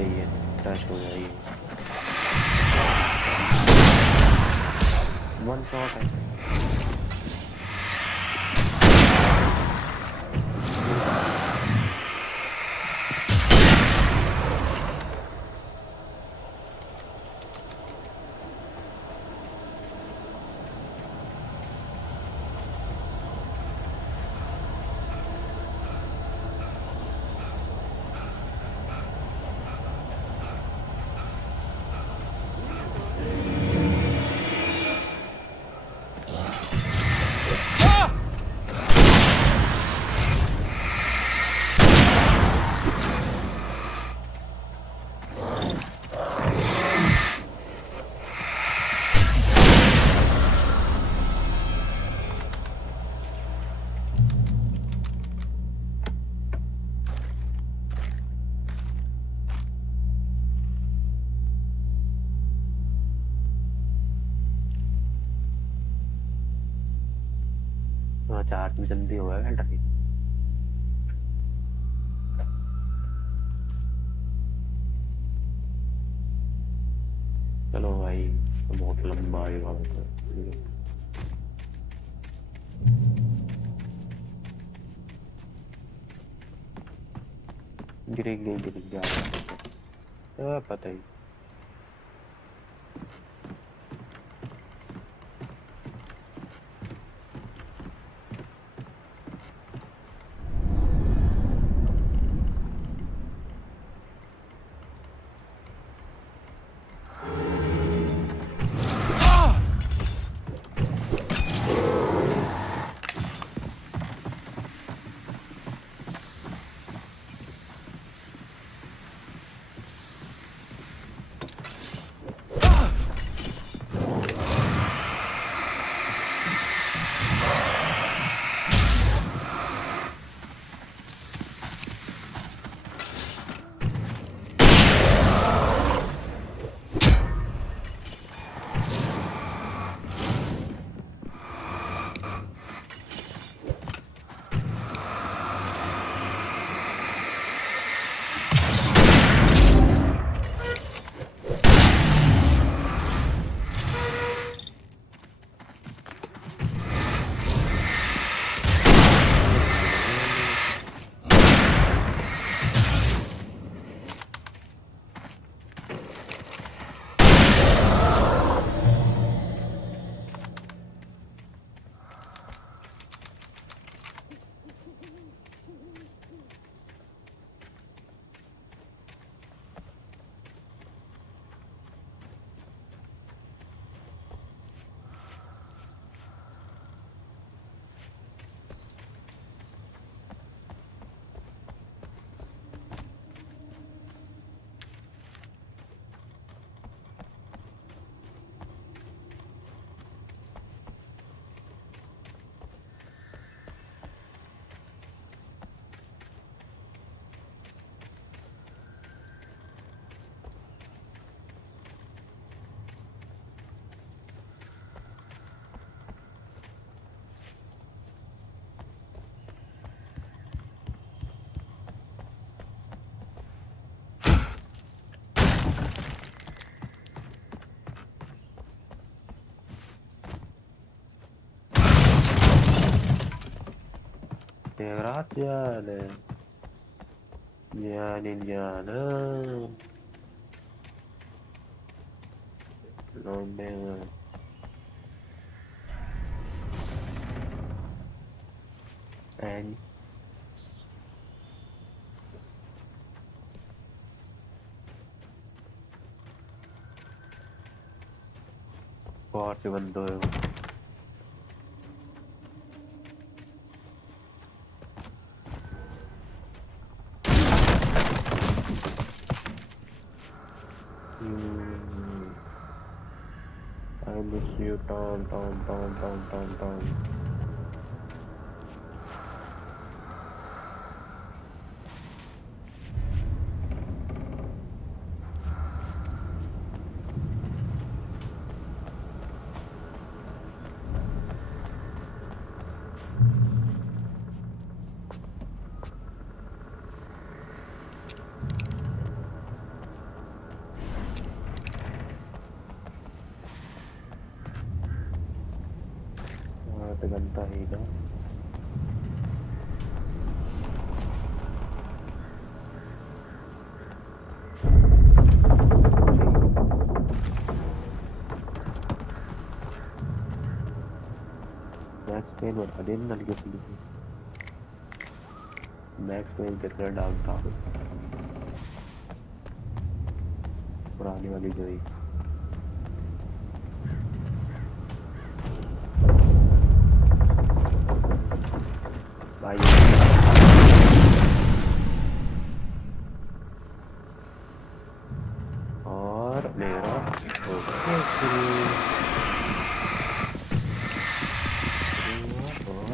भाई ये क्रैश हो जाएगी। वन शॉट है। हाँ चार्ज में जल्दी हो गया ड्राइव। चलो भाई बहुत लंबा है वाला। गिर गया पता ही। Grazie. Indiana. Non bene. And forse quando I miss you, down. ganito hilo. Max pen बता दे नल के पुलिस मैक्स पेन कितना डाउन था पुरानी वाली जो ही भाई और मेरा ओके और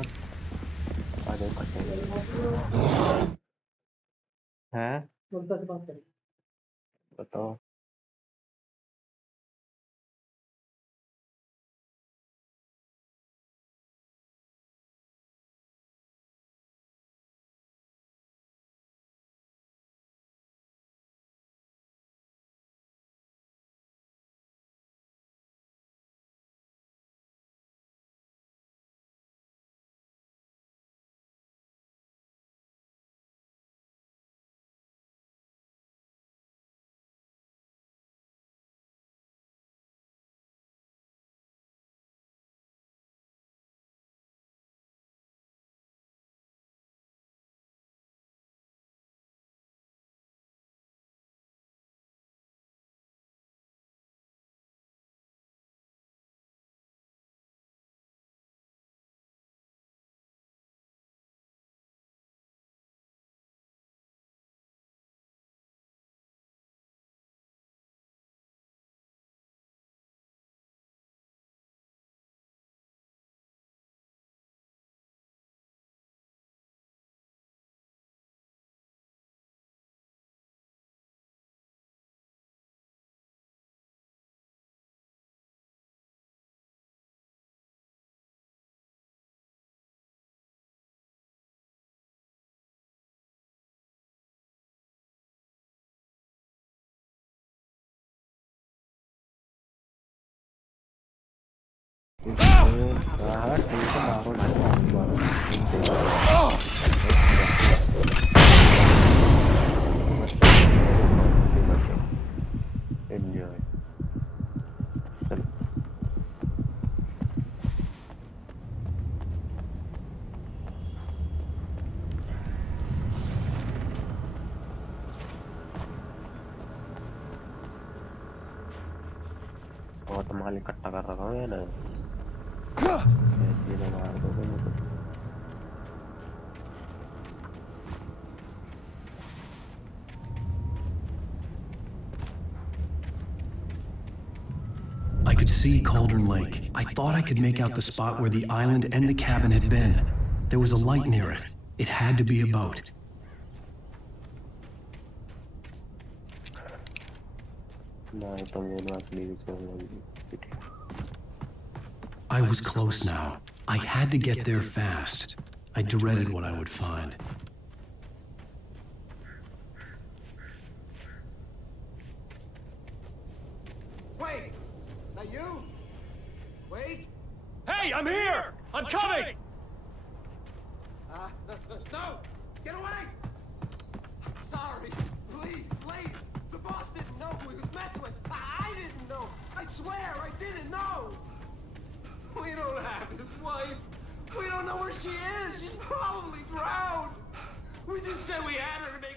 आधे पटे हैं बताओ एंजॉय चलो और तो माल इकट्ठा कर रखा हूँ ना ऐसे मार दो मुझे I could see Cauldron Lake. I thought I could make out the spot where the island and the cabin had been. There was a light near it. It had to be a boat. I was close now. I had to get there fast. I dreaded what I would find. Wait! Not you? Wait! Hey, I'm here! I'm coming! No! Get away! Sorry. Please, lady. The boss didn't know who he was messing with. I didn't know. I swear, I didn't know. We don't have his wife. We don't know where she is. She's probably drowned. We just said we had her to make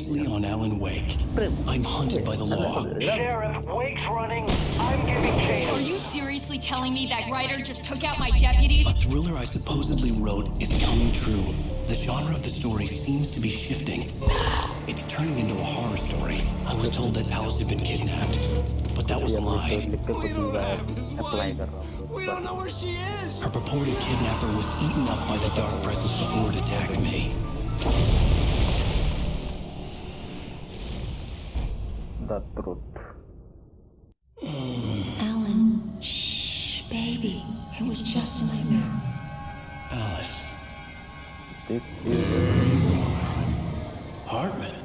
precisely on Alan Wake. I'm hunted by the law. Sheriff, Wake's running. I'm giving chase. Are you seriously telling me that writer just took out my deputies? A thriller I supposedly wrote is coming true. The genre of the story seems to be shifting. It's turning into a horror story. I was told that Alice had been kidnapped, but that was a lie. We don't have his wife. We don't know where she is. Her purported kidnapper was eaten up by the dark presence before it attacked me. The truth. Alan, shh, baby. It was just a nightmare. Alice. This is Hartman.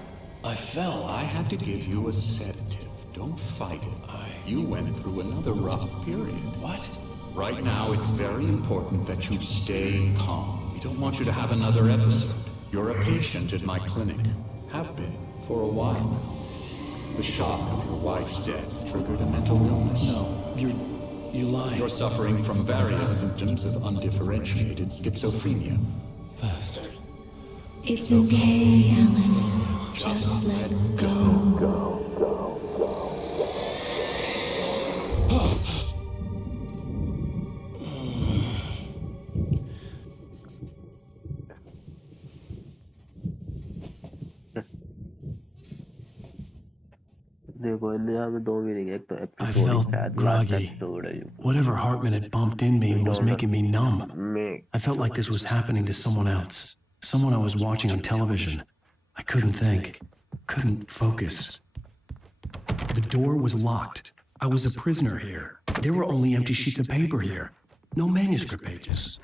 I fell. I had to give you a sedative. Don't fight it. You went through another rough period. What? Right now, it's very important that you stay calm. We don't want you to have another episode. You're a patient at my clinic. Have been for a while now. The shock of your wife's death triggered a mental illness. No, you lie. You're suffering from various symptoms of undifferentiated schizophrenia. It's okay, Alan. Just let go. देखो India में 2 meaning एक तो I episode felt groggy. Whatever Hartman had bumped in me was making me numb. I felt like this was happening to someone else. Someone I was watching on television. I couldn't think. Couldn't focus. The door was locked. I was a prisoner here. There were only empty sheets of paper here. No manuscript pages.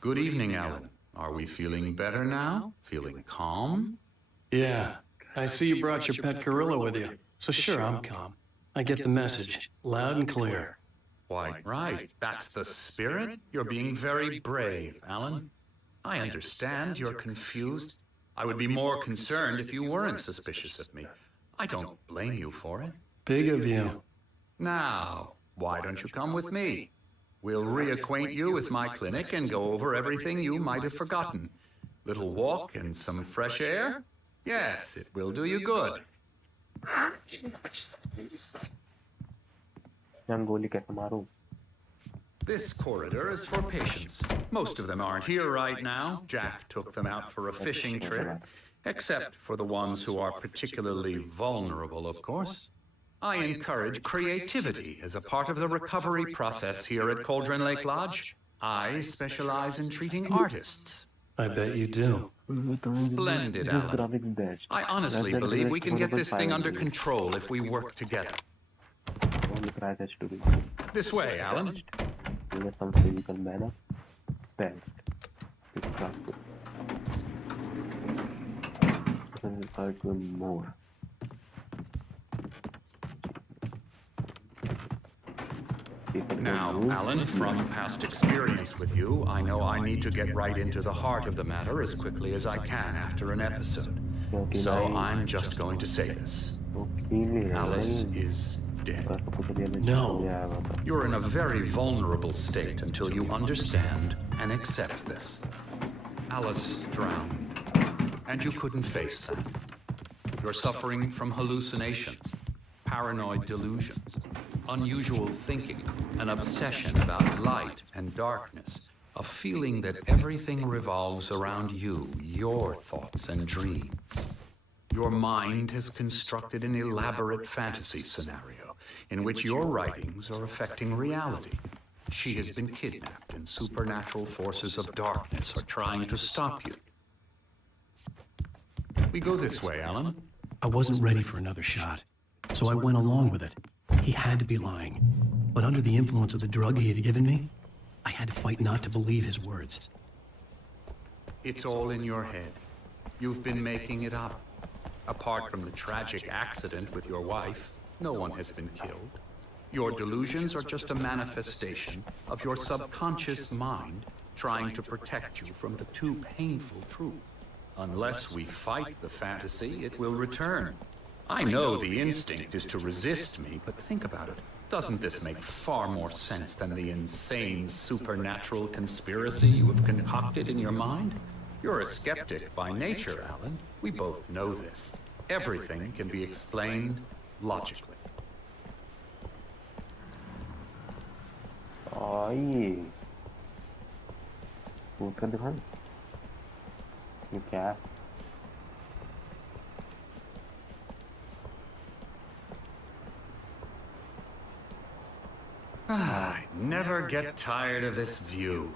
Good evening, Alan. Are we feeling better now? Feeling calm? Yeah. I see you brought your pet gorilla with you. So sure, I'm calm. I get the message. Loud and clear. Quite right. That's the spirit. You're being very brave, Alan. I understand you're confused. I would be more concerned if you weren't suspicious of me. I don't blame you for it. Big of you. Now, why don't you come with me? We'll reacquaint you with my clinic and go over everything you might have forgotten. Little walk and some fresh air? Yes, it will do you good. This corridor is for patients. Most of them aren't here right now. Jack took them out for a fishing trip, except for the ones who are particularly vulnerable, of course. I encourage creativity as a part of the recovery process here at Cauldron Lake Lodge. I specialize in treating artists. I bet you do. Splendid, Alan. I honestly believe we can get this thing under control if we work together. This way, Alan. Some physical manner. More. Now, Alan, from past experience with you, I know I need to get right into the heart of the matter as quickly as I can after an episode. So I'm just going to say this. Alice is dead. No. You're in a very vulnerable state until you understand and accept this. Alice drowned, and you couldn't face that. You're suffering from hallucinations, paranoid delusions, unusual thinking, an obsession about light and darkness, a feeling that everything revolves around you, your thoughts and dreams. Your mind has constructed an elaborate fantasy scenario in which your writings are affecting reality. She has been kidnapped, and supernatural forces of darkness are trying to stop you. We go this way, Alan. I wasn't ready for another shot, so I went along with it. He had to be lying. But under the influence of the drug he had given me, I had to fight not to believe his words. It's all in your head. You've been making it up. Apart from the tragic accident with your wife, no one has been killed. Your delusions are just a manifestation of your subconscious mind trying to protect you from the too painful truth. Unless we fight the fantasy, it will return. I know the instinct is to resist me, but think about it. Doesn't this make far more sense than the insane supernatural conspiracy you have concocted in your mind? You're a skeptic by nature, Alan. We both know this. Everything can be explained logically. ये कूद कर दिखा ये क्या है I never get tired of this view.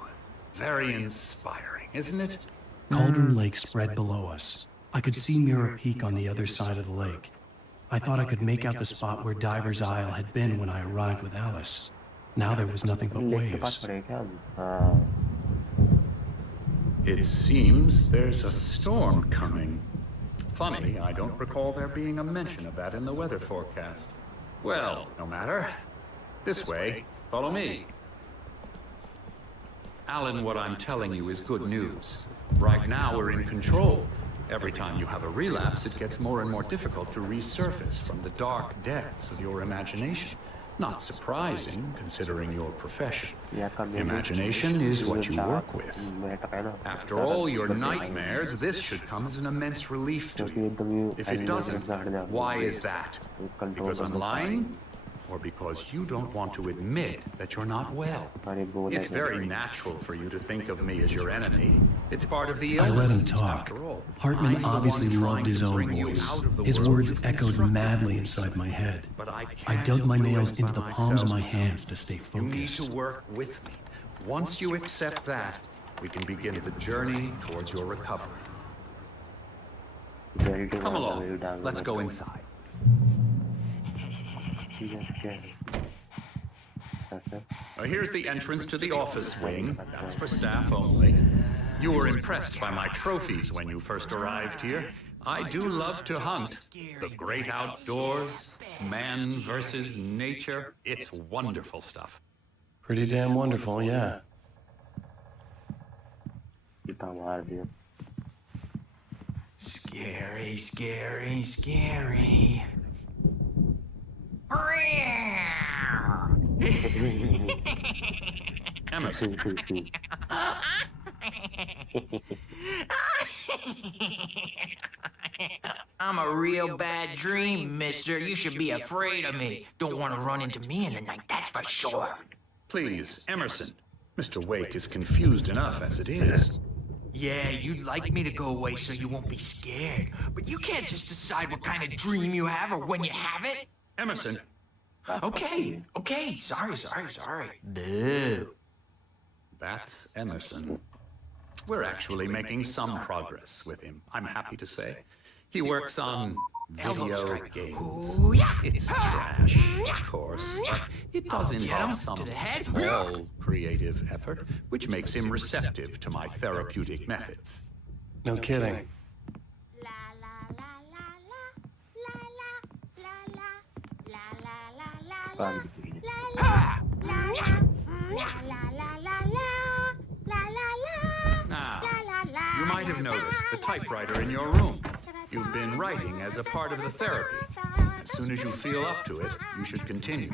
Very inspiring, isn't it? Cauldron Lake spread below us. I could see Mirror Peak on the other side of the lake. I thought I could make out the spot where Diver's Isle had been when I arrived with Alice. Now there was nothing but waves. It seems there's a storm coming. Funny, I don't recall there being a mention of that in the weather forecast. Well, no matter. This way. Follow me. Alan, what I'm telling you is good news. Right now, we're in control. Every time you have a relapse, it gets more and more difficult to resurface from the dark depths of your imagination. Not surprising, considering your profession. Imagination is what you work with. After all your nightmares, this should come as an immense relief to you. If it doesn't, why is that? Because I'm lying? Or because you don't want to admit that you're not well. It's very natural for you to think of me as your enemy. It's part of the illness. I let him talk. Hartman obviously loved his own voice. His words echoed madly inside my head. I dug my nails into the palms of my hands to stay focused. You need to work with me. Once you accept that, we can begin the journey towards your recovery. Come along. Let's go inside. Here's the entrance to the office wing. That's for staff only. You were impressed by my trophies when you first arrived here. I do love to hunt. The great outdoors, man versus nature. It's wonderful stuff. Pretty damn wonderful, yeah. Scary, scary, scary. Emerson. I'm a real bad dream, mister. You should be afraid of me. Don't want to run into me in the night, that's for sure. Please, Emerson. Mr. Wake is confused enough as it is. Yeah, you'd like me to go away so you won't be scared. But you can't just decide what kind of dream you have or when you have it. Emerson. Okay. Sorry. Boo. That's Emerson. We're actually making some progress with him, I'm happy to say. He works on video games. It's trash, of course, but it does involve some small creative effort, which makes him receptive to my therapeutic methods. No kidding. Now, you might have noticed the typewriter in your room. You've been writing as a part of the therapy. As soon as you feel up to it, you should continue.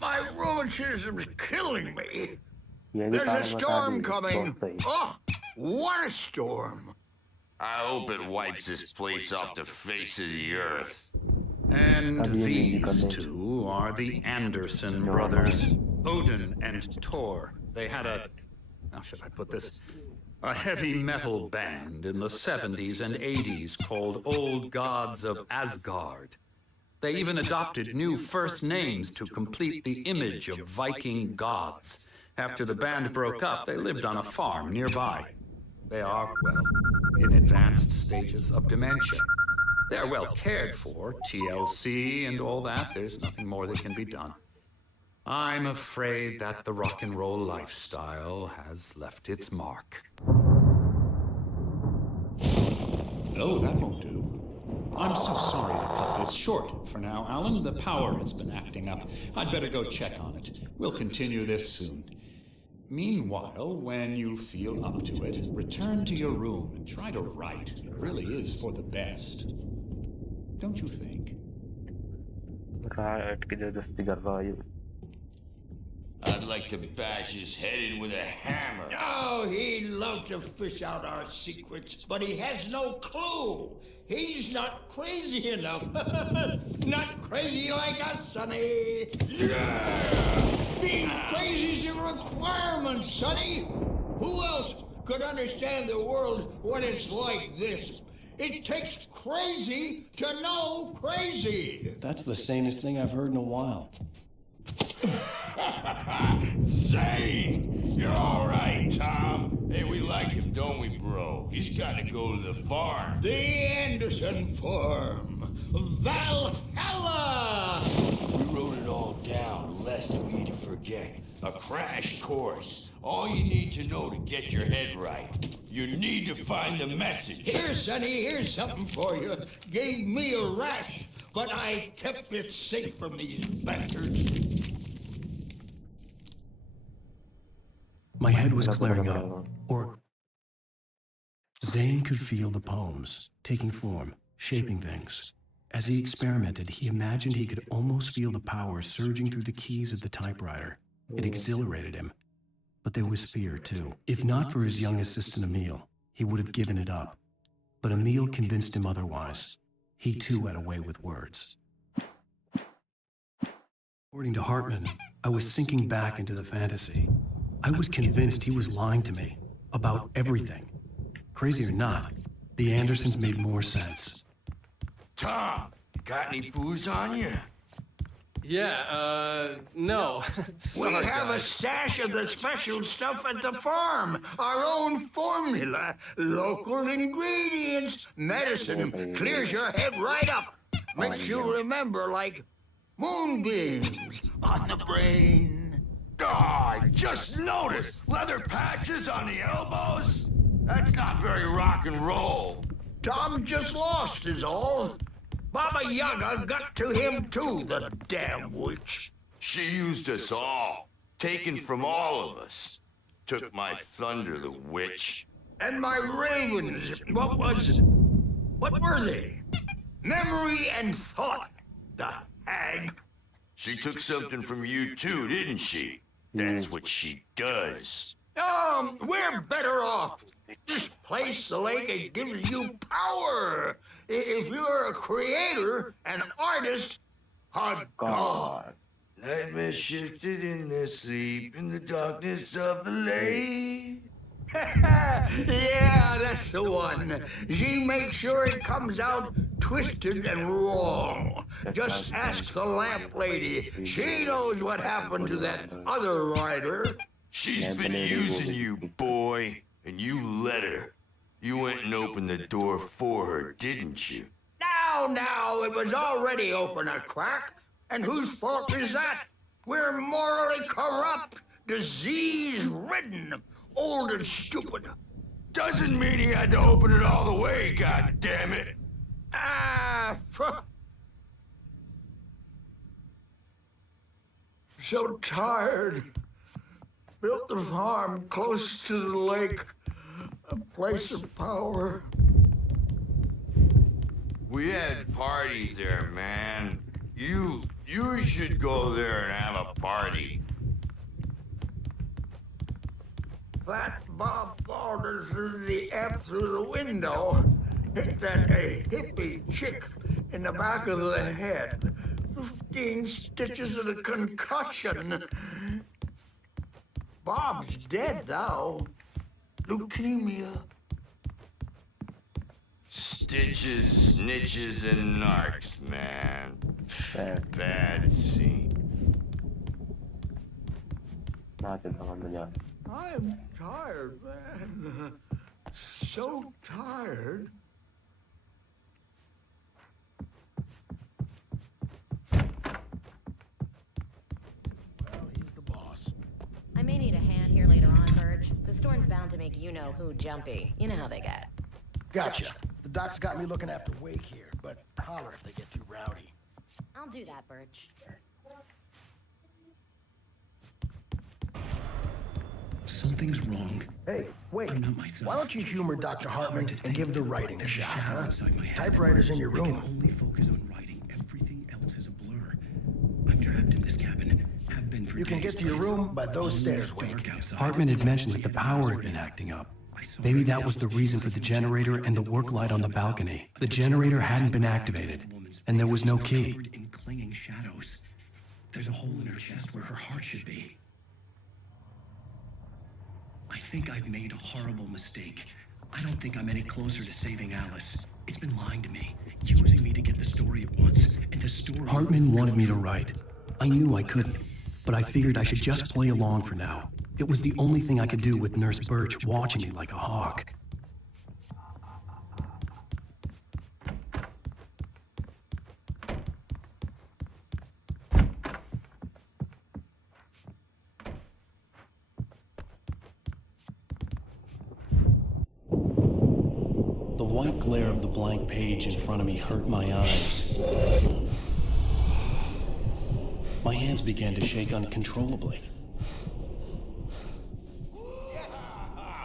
My rheumatism is killing me. There's a storm coming. Oh, what a storm. I hope it wipes this place off the face of the earth. And these two are the Anderson brothers, Odin and Thor. They had how should I put this? A heavy metal band in the 70s and 80s called Old Gods of Asgard. They even adopted new first names to complete the image of Viking gods. After the band broke up, they lived on a farm nearby. They are, well, in advanced stages of dementia. They're well cared for, TLC and all that. There's nothing more that can be done. I'm afraid that the rock and roll lifestyle has left its mark. Oh, that won't do. I'm so sorry to cut this short for now, Alan. The power has been acting up. I'd better go check on it. We'll continue this soon. Meanwhile, when you feel up to it, return to your room and try to write. It really is for the best. Don't you think? Right की जबरदस्ती कर रहा है ये I'd like to bash his head in with a hammer. Oh, he'd love to fish out our secrets, but he has no clue. He's not crazy enough. Not crazy like us, Sonny. Yeah! Being crazy's a requirement, Sonny. Who else could understand the world when it's like this? It takes crazy to know crazy. That's the sanest thing I've heard in a while. Zane! You're all right, Tom. Hey, we like him, don't we, bro? He's got to go to the farm. The Anderson Farm. Valhalla! We wrote it all down, lest we to forget. A crash course. All you need to know to get your head right. You need to find the message. Here, Sonny, here's something for you. Gave me a rash, but I kept it safe from these bastards. My head was clearing up, or Zane could feel the poems, taking form, shaping things. As he experimented, he imagined he could almost feel the power surging through the keys of the typewriter. It exhilarated him. But there was fear, too. If not for his young assistant, Emil, he would have given it up. But Emil convinced him otherwise. He, too, had a way with words. According to Hartman, I was sinking back into the fantasy. I was convinced he was lying to me about everything. Crazy or not, the Andersons made more sense. Tom, got any booze on you? Yeah, no. We have a stash of the special stuff at the farm. Our own formula. Local ingredients. Medicine clears your head right up. Makes you remember like moonbeams on the brain. Oh, I just noticed. Leather patches on the elbows? That's not very rock and roll. Tom just lost is all. Baba Yaga got to him too, the damn witch. She used us all. Taken from all of us. Took my thunder, the witch. And my ravens. What were they? Memory and thought, the hag. She took something from you too, didn't she? That's what she does. We're better off. This place, the lake, it gives you power. If you're a creator, an artist, a god. Nightmare shifted in their sleep in the darkness of the lake. Yeah, that's the one. She makes sure it comes out twisted and wrong. Just ask the lamp lady. She knows what happened to that other writer. She's been using you, boy, and you let her. You went and opened the door for her, didn't you? Now, it was already open a crack. And whose fault is that? We're morally corrupt, disease-ridden, old and stupid. Doesn't mean he had to open it all the way, goddammit. So tired. Built the farm close to the lake, a place of power. We had parties there, man. You should go there and have a party. That Bob Balder threw the amp through the window, hit that hippie chick in the back of the head. 15 stitches and a concussion. Bob's dead now. Leukemia. Stitches, snitches, and narcs, man. Bad scene. I'm tired, man. So tired. Well, he's the boss. I may need a hand here later on, Burge. The storm's bound to make you-know-who jumpy. You know how they get. Gotcha. The doc's got me looking after Wake here, but holler if they get too rowdy. I'll do that, Burge. Something's wrong. Hey, wait. I'm not myself. Why don't you humor Dr. Hartman and give the writing a shot, huh? Typewriter's in your room. Only focus on writing. Everything else is a blur. I'm trapped in this cabin. Have been for You can get to your room by those stairs, Wake. Hartman had mentioned that the power had been acting up. Maybe that was the reason for the generator and the work light on the balcony. The generator hadn't been activated, and there was no key. In clinging shadows. There's a hole in her chest where her heart should be. I think I've made a horrible mistake. I don't think I'm any closer to saving Alice. It's been lying to me, using me to get the story it wants, and the story... Hartman wanted me to write. I knew I couldn't, but I figured I should just play along for now. It was the only thing I could do with Nurse Birch watching me like a hawk. The white glare of the blank page in front of me hurt my eyes. My hands began to shake uncontrollably.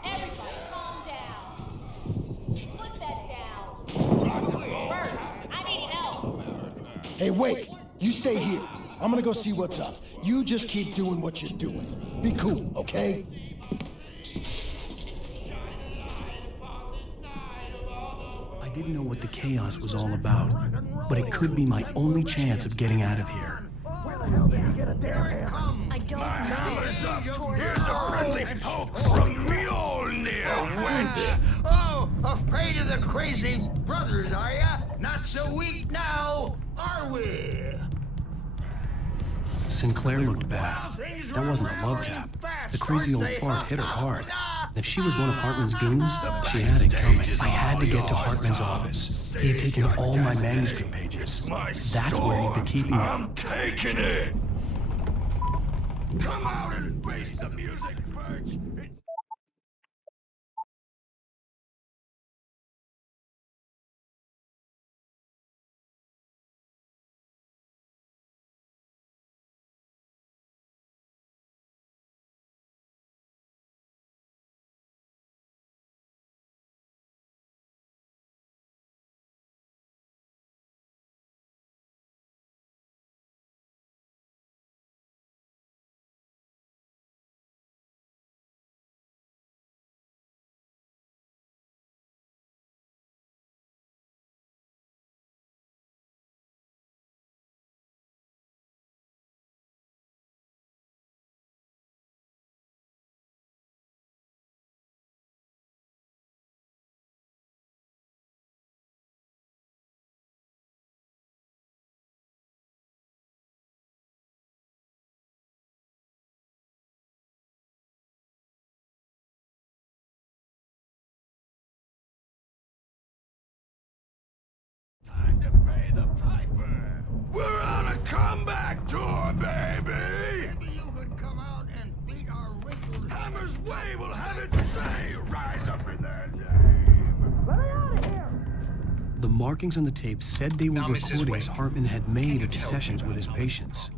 Everybody, calm down. Put that down. Bert, I need help. Hey, Wake, you stay here. I'm gonna go see what's up. You just keep doing what you're doing. Be cool, okay? I didn't know what the chaos was all about, but it could be my only chance of getting out of here. I don't know. Here's a friendly poke from Mjolnir, wench! Oh, afraid of the crazy brothers, are ya? Not so weak now, are we? Sinclair looked bad. That wasn't a love tap. The crazy old fart hit her hard. And if she was one of Hartman's goons, she had it coming. I had to get to Hartman's office. He had taken all my manuscript pages. That's where he'd been keeping them. I'm taking it! Come out and face the music, Birch! Time to pay the piper! We're on a comeback tour, baby! Maybe you could come out and beat our wrinkled... Hammer's Way will have its say! Rise up in their name! Let me out of here! The markings on the tape said they were Now, Mrs. recordings Wade, Hartman had made of the sessions with his patients.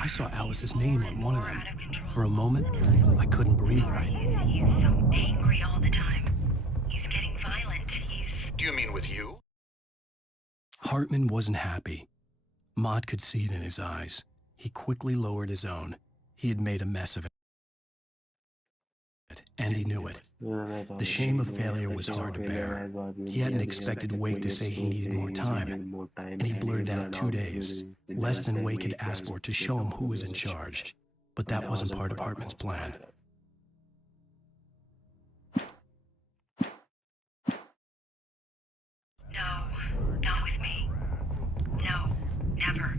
I saw Alice's name on one of them. For a moment, I couldn't breathe right. He's so angry all the time. He's getting violent. Do you mean with you? Hartman wasn't happy. Maud could see it in his eyes. He quickly lowered his own. He had made a mess of it. And he knew it. The shame of failure was hard to bear. He hadn't expected Wake to say he needed more time, and he blurted out 2 days, less than Wake had asked for to show him who was in charge. But that wasn't part of Hartman's plan. No, not with me. No, never.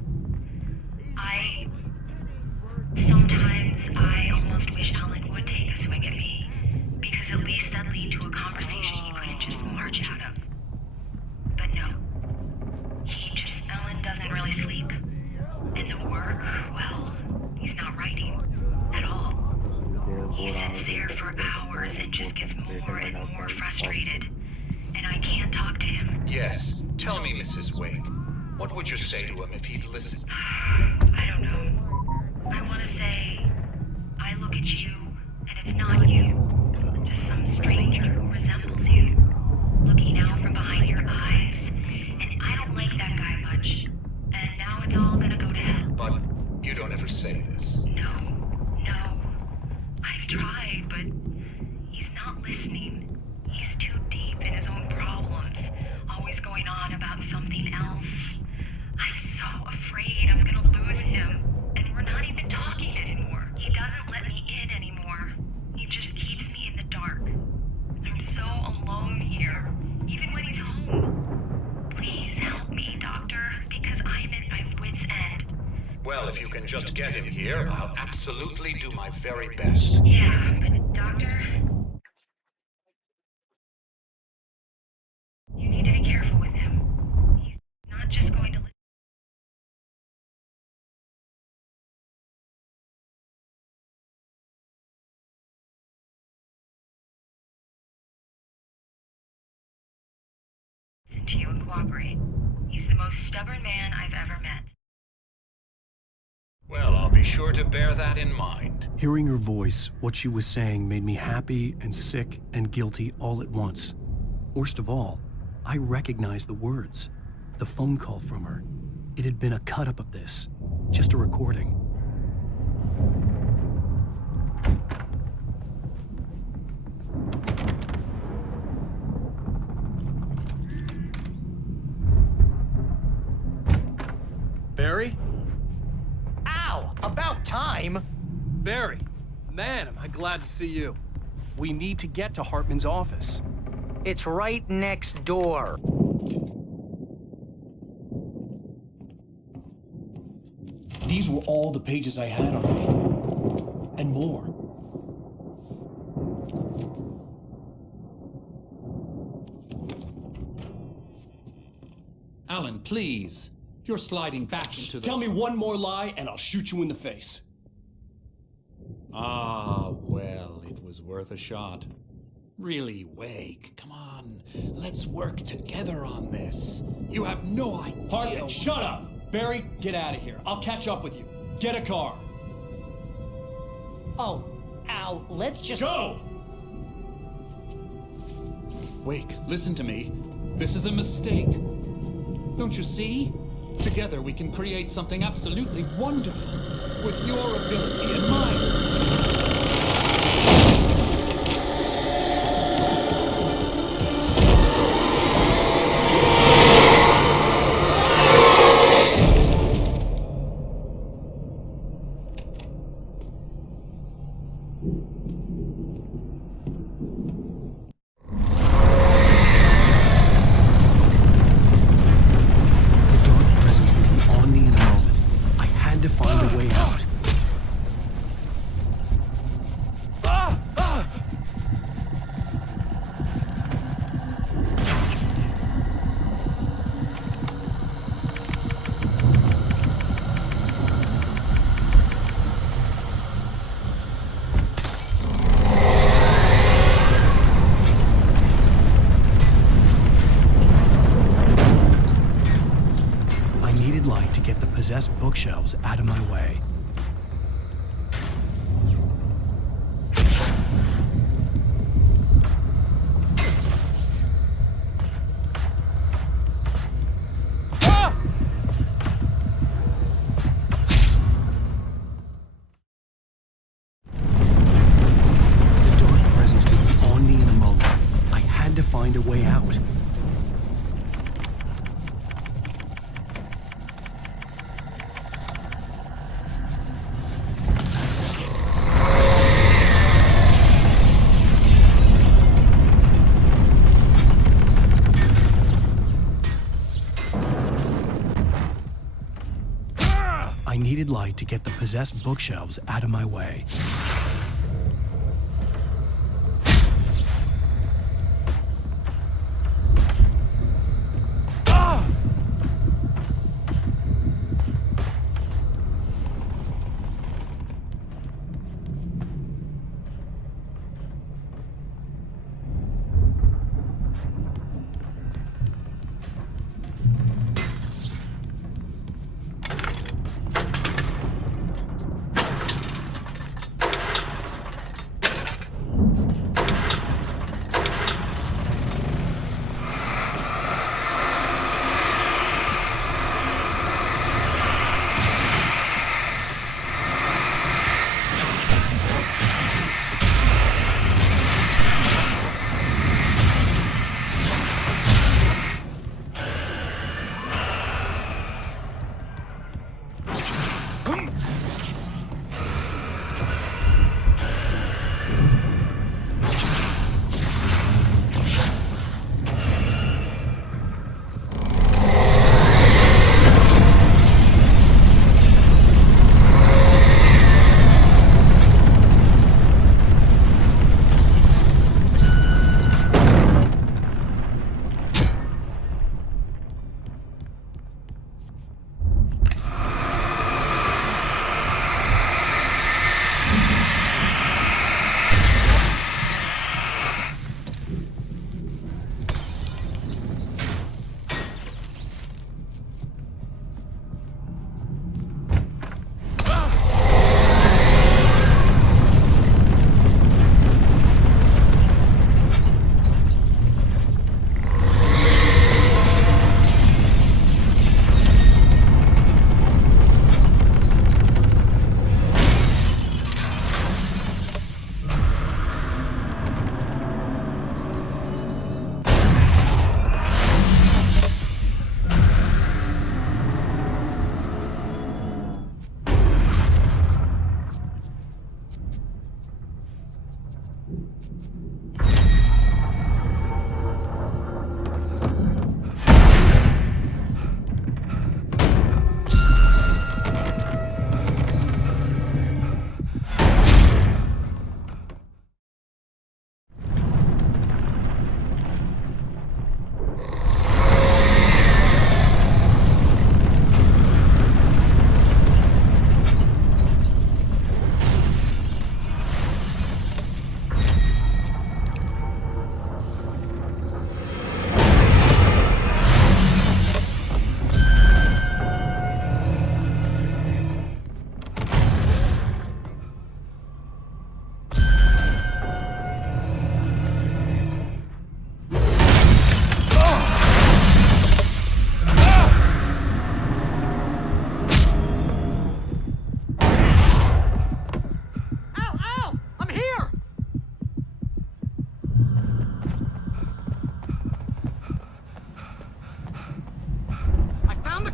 Sometimes I almost wish Alan would take a swing at me, because at least that'd lead to a conversation he couldn't just march out of. But no. Alan doesn't really sleep. And the work, well, he's not writing at all. He sits there for hours and just gets more and more frustrated. And I can't talk to him. Yes. Tell me, Mrs. Wake. What would you say to him if he'd listen? I don't know. I want to say, I look at you, and It's not you. Just some stranger who resembles you. Looking out from behind your eyes. And I don't like that guy much. And now it's all gonna go to hell. But you don't ever say this. No. I've tried, but he's not listening. He's too deep in his own problems. Always going on about something else. I'm so afraid I'm gonna lose him. And we're not even talking anymore. He doesn't let me in anymore. He just keeps me in the dark. I'm so alone here, even when he's home. Please help me, Doctor, because I'm at my wit's end. Well, if you can just get him here, I'll absolutely do my very best. Yeah, but Doctor, you need to be careful with him. He's not just going to listen to you and cooperate. He's the most stubborn man I've ever met. Well, I'll be sure to bear that in mind. Hearing her voice, what she was saying made me happy and sick and guilty all at once. Worst of all, I recognized the words. The phone call from her. It had been a cut-up of this. Just a recording. Barry? Ow! About time! Barry, man, am I glad to see you. We need to get to Hartman's office. It's right next door. These were all the pages I had on me. And more. Alan, please. You're sliding back into the... Tell me one more lie and I'll shoot you in the face. Ah, well, it was worth a shot. Really, Wake, come on. Let's work together on this. You have no idea... Hartman, shut up! Barry, get out of here. I'll catch up with you. Get a car. Oh, Al, let's just... Go! Wake, listen to me. This is a mistake. Don't you see? Together we can create something absolutely wonderful. With your ability and mine. Possessed bookshelves out of my way. The dark presence would be on me in a moment. I had to find a way out. I needed light to get the possessed bookshelves out of my way.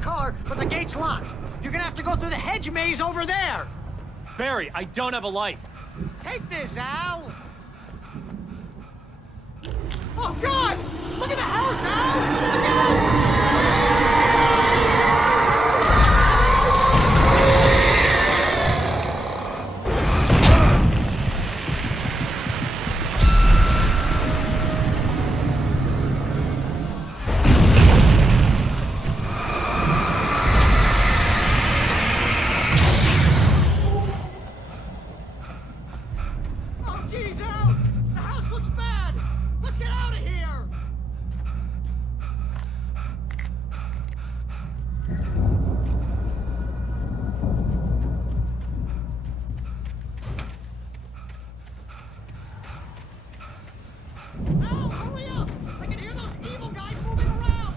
car, but the gate's locked. You're gonna have to go through the hedge maze over there. Barry, I don't have a life. Take this, Al. Oh, God! Look at the house, Al! Look out! Oh, geez, Al! The house looks bad! Let's get out of here! Al, hurry up! I can hear those evil guys moving around!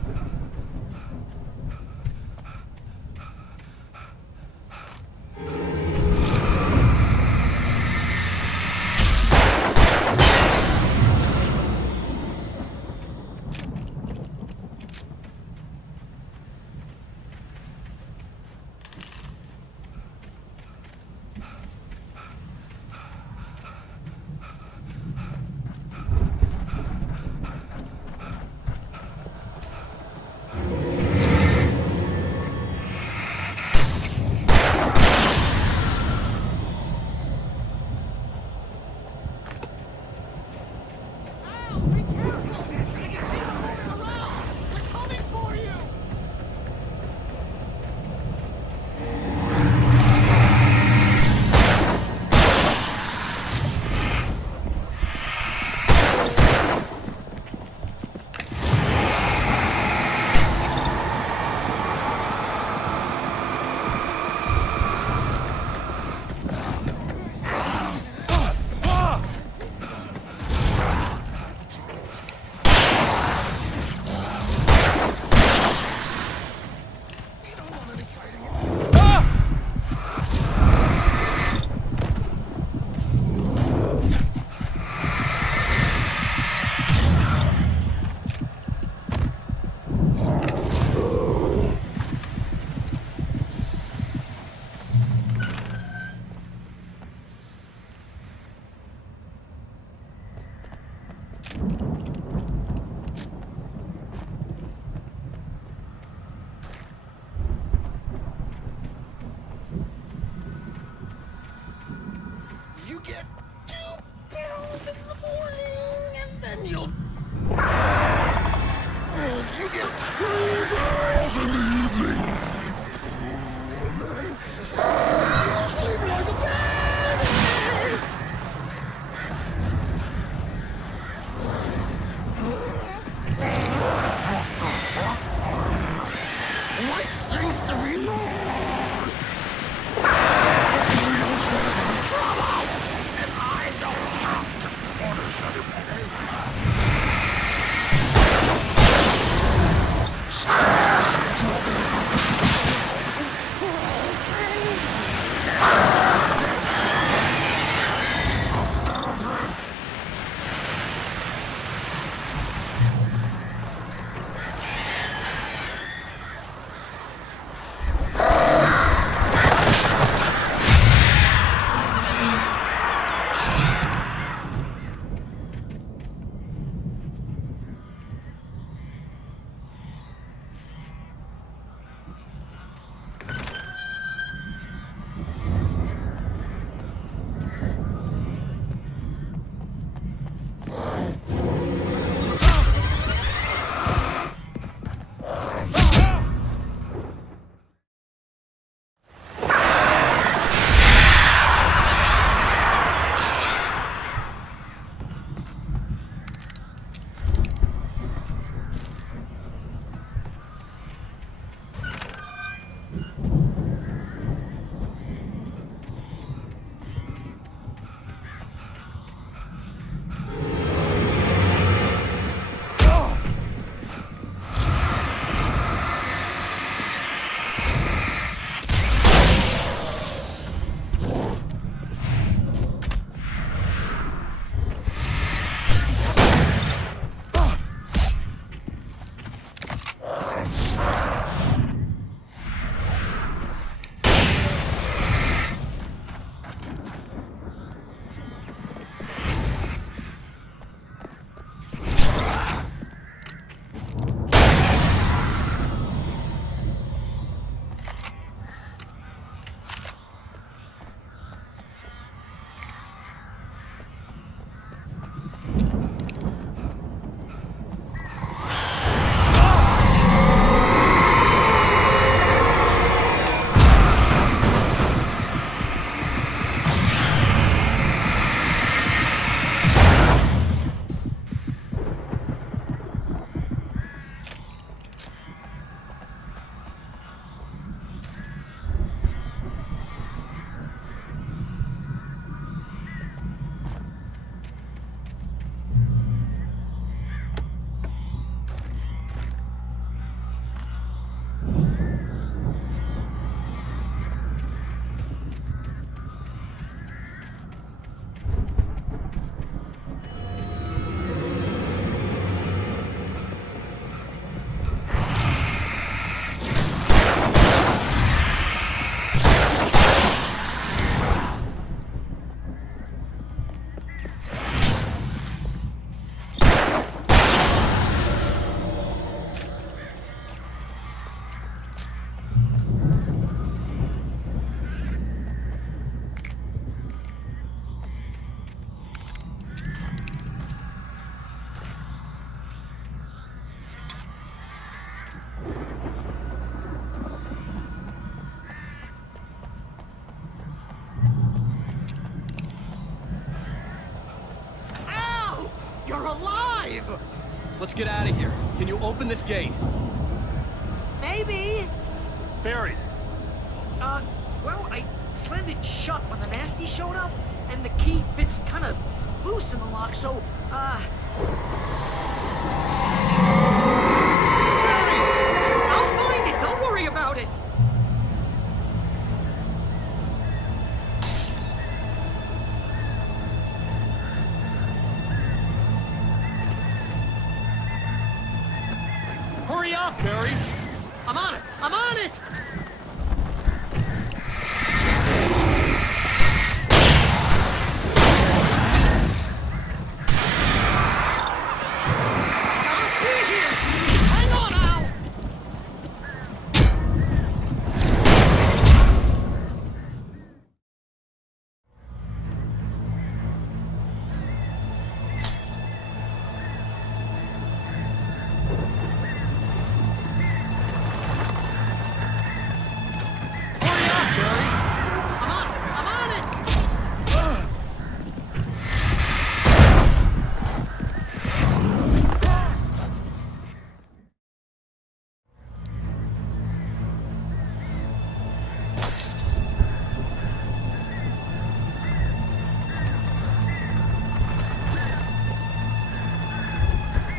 Al, be careful! I can see them moving around! We're coming for you! You get 2 pills in the morning, and then you'll... You get 3 pills in the evening. You'll sleep like a baby. Like things to be lost. Trouble! And I don't have to punish anybody. Let's get out of here. Can you open this gate? Maybe. Barry. Well, I slammed it shut when the nasty showed up, and the key fits kind of loose in the lock, so, Barry! I'll find it! Don't worry about it! Hurry up, Barry! I'm on it! I'm on it!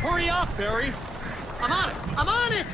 Hurry up, Barry! I'm on it! I'm on it!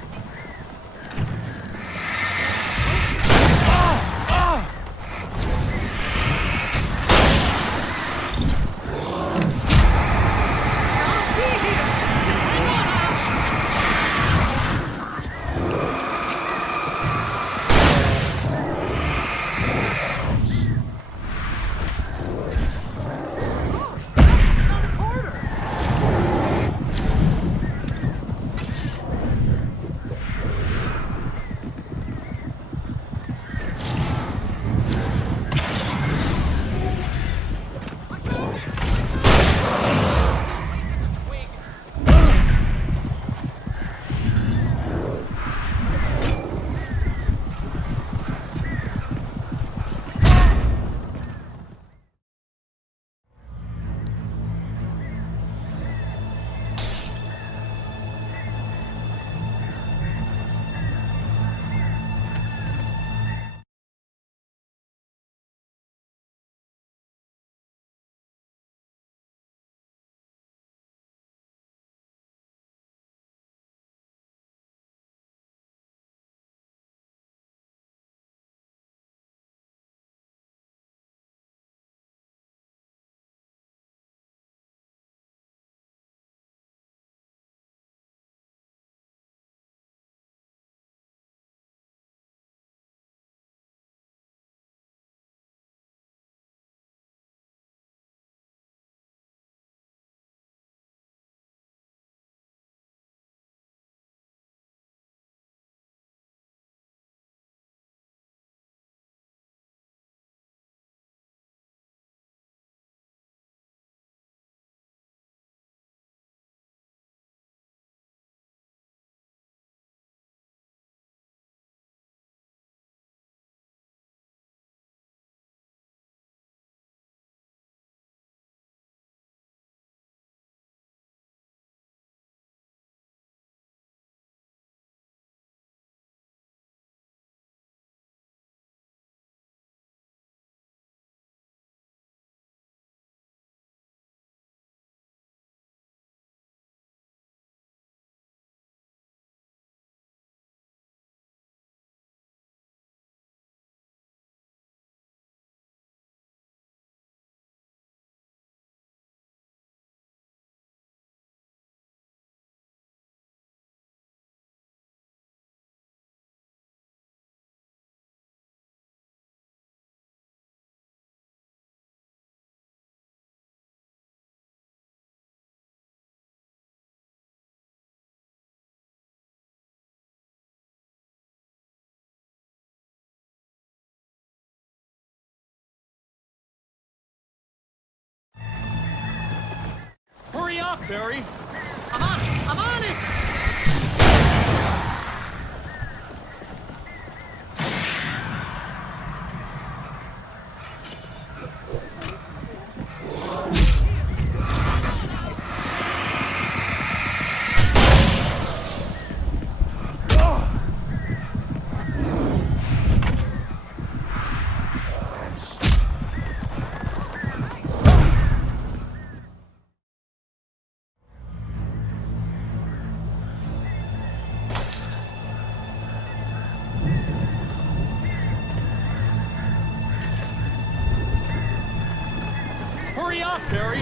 Hurry up, Barry! I'm on it! I'm on it! off, Barry!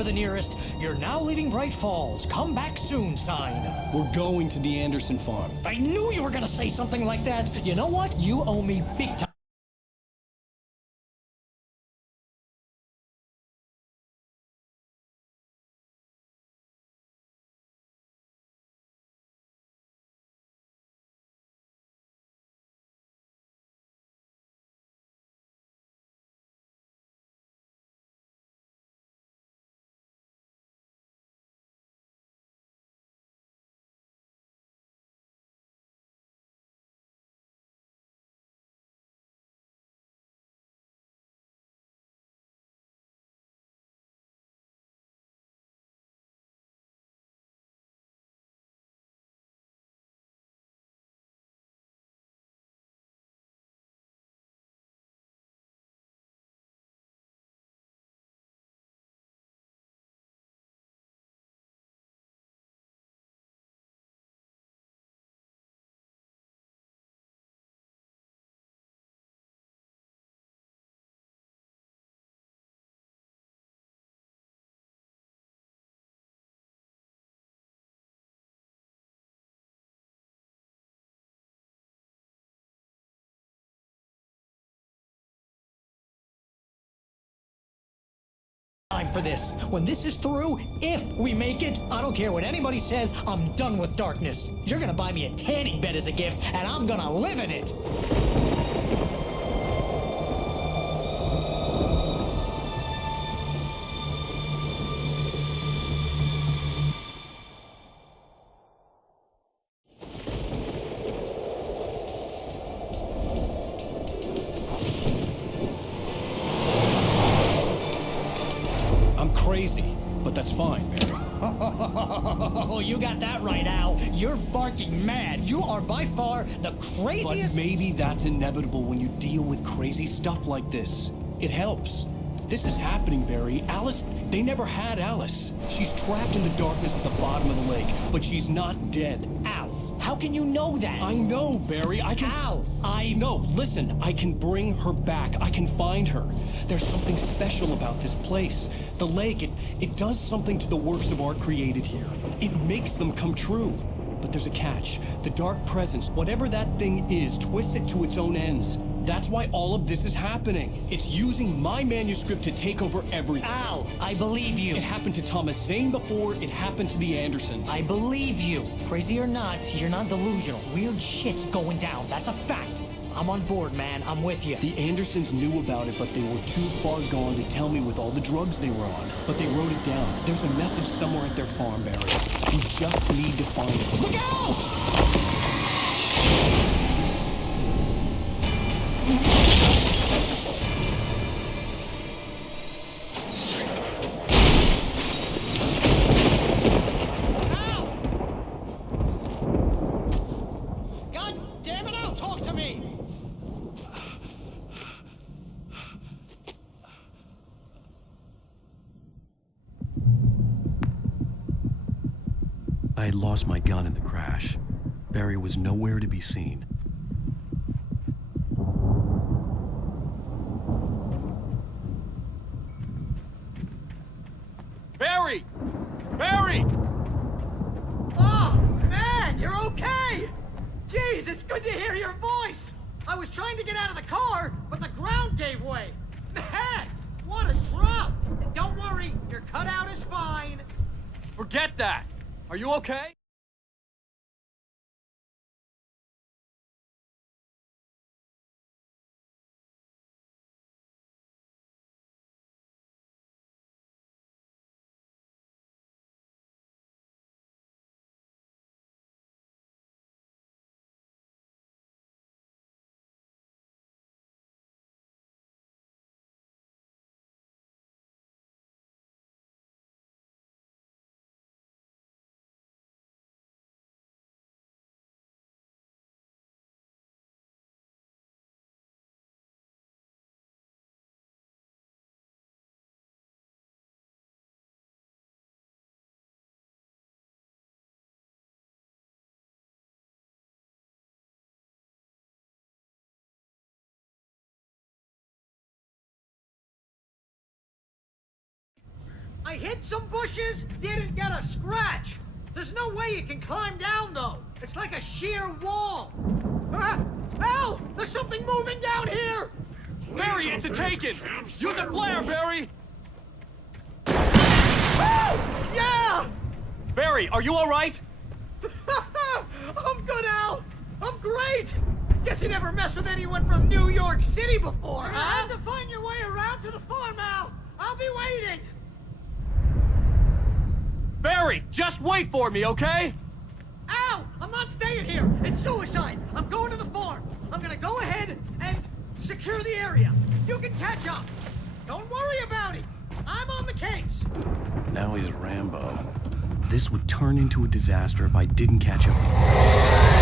for the nearest "You're now leaving Bright Falls. Come back soon" sign. We're going to the Anderson farm. I knew you were gonna say something like that. You know what? You owe me big time. time for this. When this is through, if we make it, I don't care what anybody says, I'm done with darkness. You're gonna buy me a tanning bed as a gift, and I'm gonna live in it. Crazy, but that's fine, Barry. Oh, you got that right, Al. You're barking mad. You are by far the craziest... But maybe that's inevitable when you deal with crazy stuff like this. It helps. This is happening, Barry. Alice, they never had Alice. She's trapped in the darkness at the bottom of the lake, but she's not dead. Al, how can you know that? I know, Barry. I can... Al, No, listen. I can bring her back. I can find her. There's something special about this place. The lake, it does something to the works of art created here. It makes them come true. But there's a catch. The dark presence, whatever that thing is, twists it to its own ends. That's why all of this is happening. It's using my manuscript to take over everything. Al, I believe you. It happened to Thomas Zane before, it happened to the Andersons. I believe you. Crazy or not, you're not delusional. Weird shit's going down. That's a fact. I'm on board, man. I'm with you. The Andersons knew about it, but they were too far gone to tell me with all the drugs they were on. But they wrote it down. There's a message somewhere at their farm, Barry. We just need to find it. Look out! I had lost my gun in the crash. Barry was nowhere to be seen. Barry! Barry! Oh, man, you're okay! Jeez, it's good to hear your voice! I was trying to get out of the car, but the ground gave way. Man, what a drop! Don't worry, your cutout is fine. Forget that! Are you okay? I hit some bushes, didn't get a scratch. There's no way you can climb down, though. It's like a sheer wall. Al, there's something moving down here. Barry, it's a taken! Use a flare, Barry! Oh, yeah! Barry, are you all right? I'm good, Al. I'm great. Guess you never messed with anyone from New York City before, huh? You have to find your way around to the farm, Al. I'll be waiting. Barry, just wait for me, okay? Al, I'm not staying here. It's suicide. I'm going to the farm. I'm gonna go ahead and secure the area. You can catch up. Don't worry about it. I'm on the case. Now he's Rambo. This would turn into a disaster if I didn't catch up.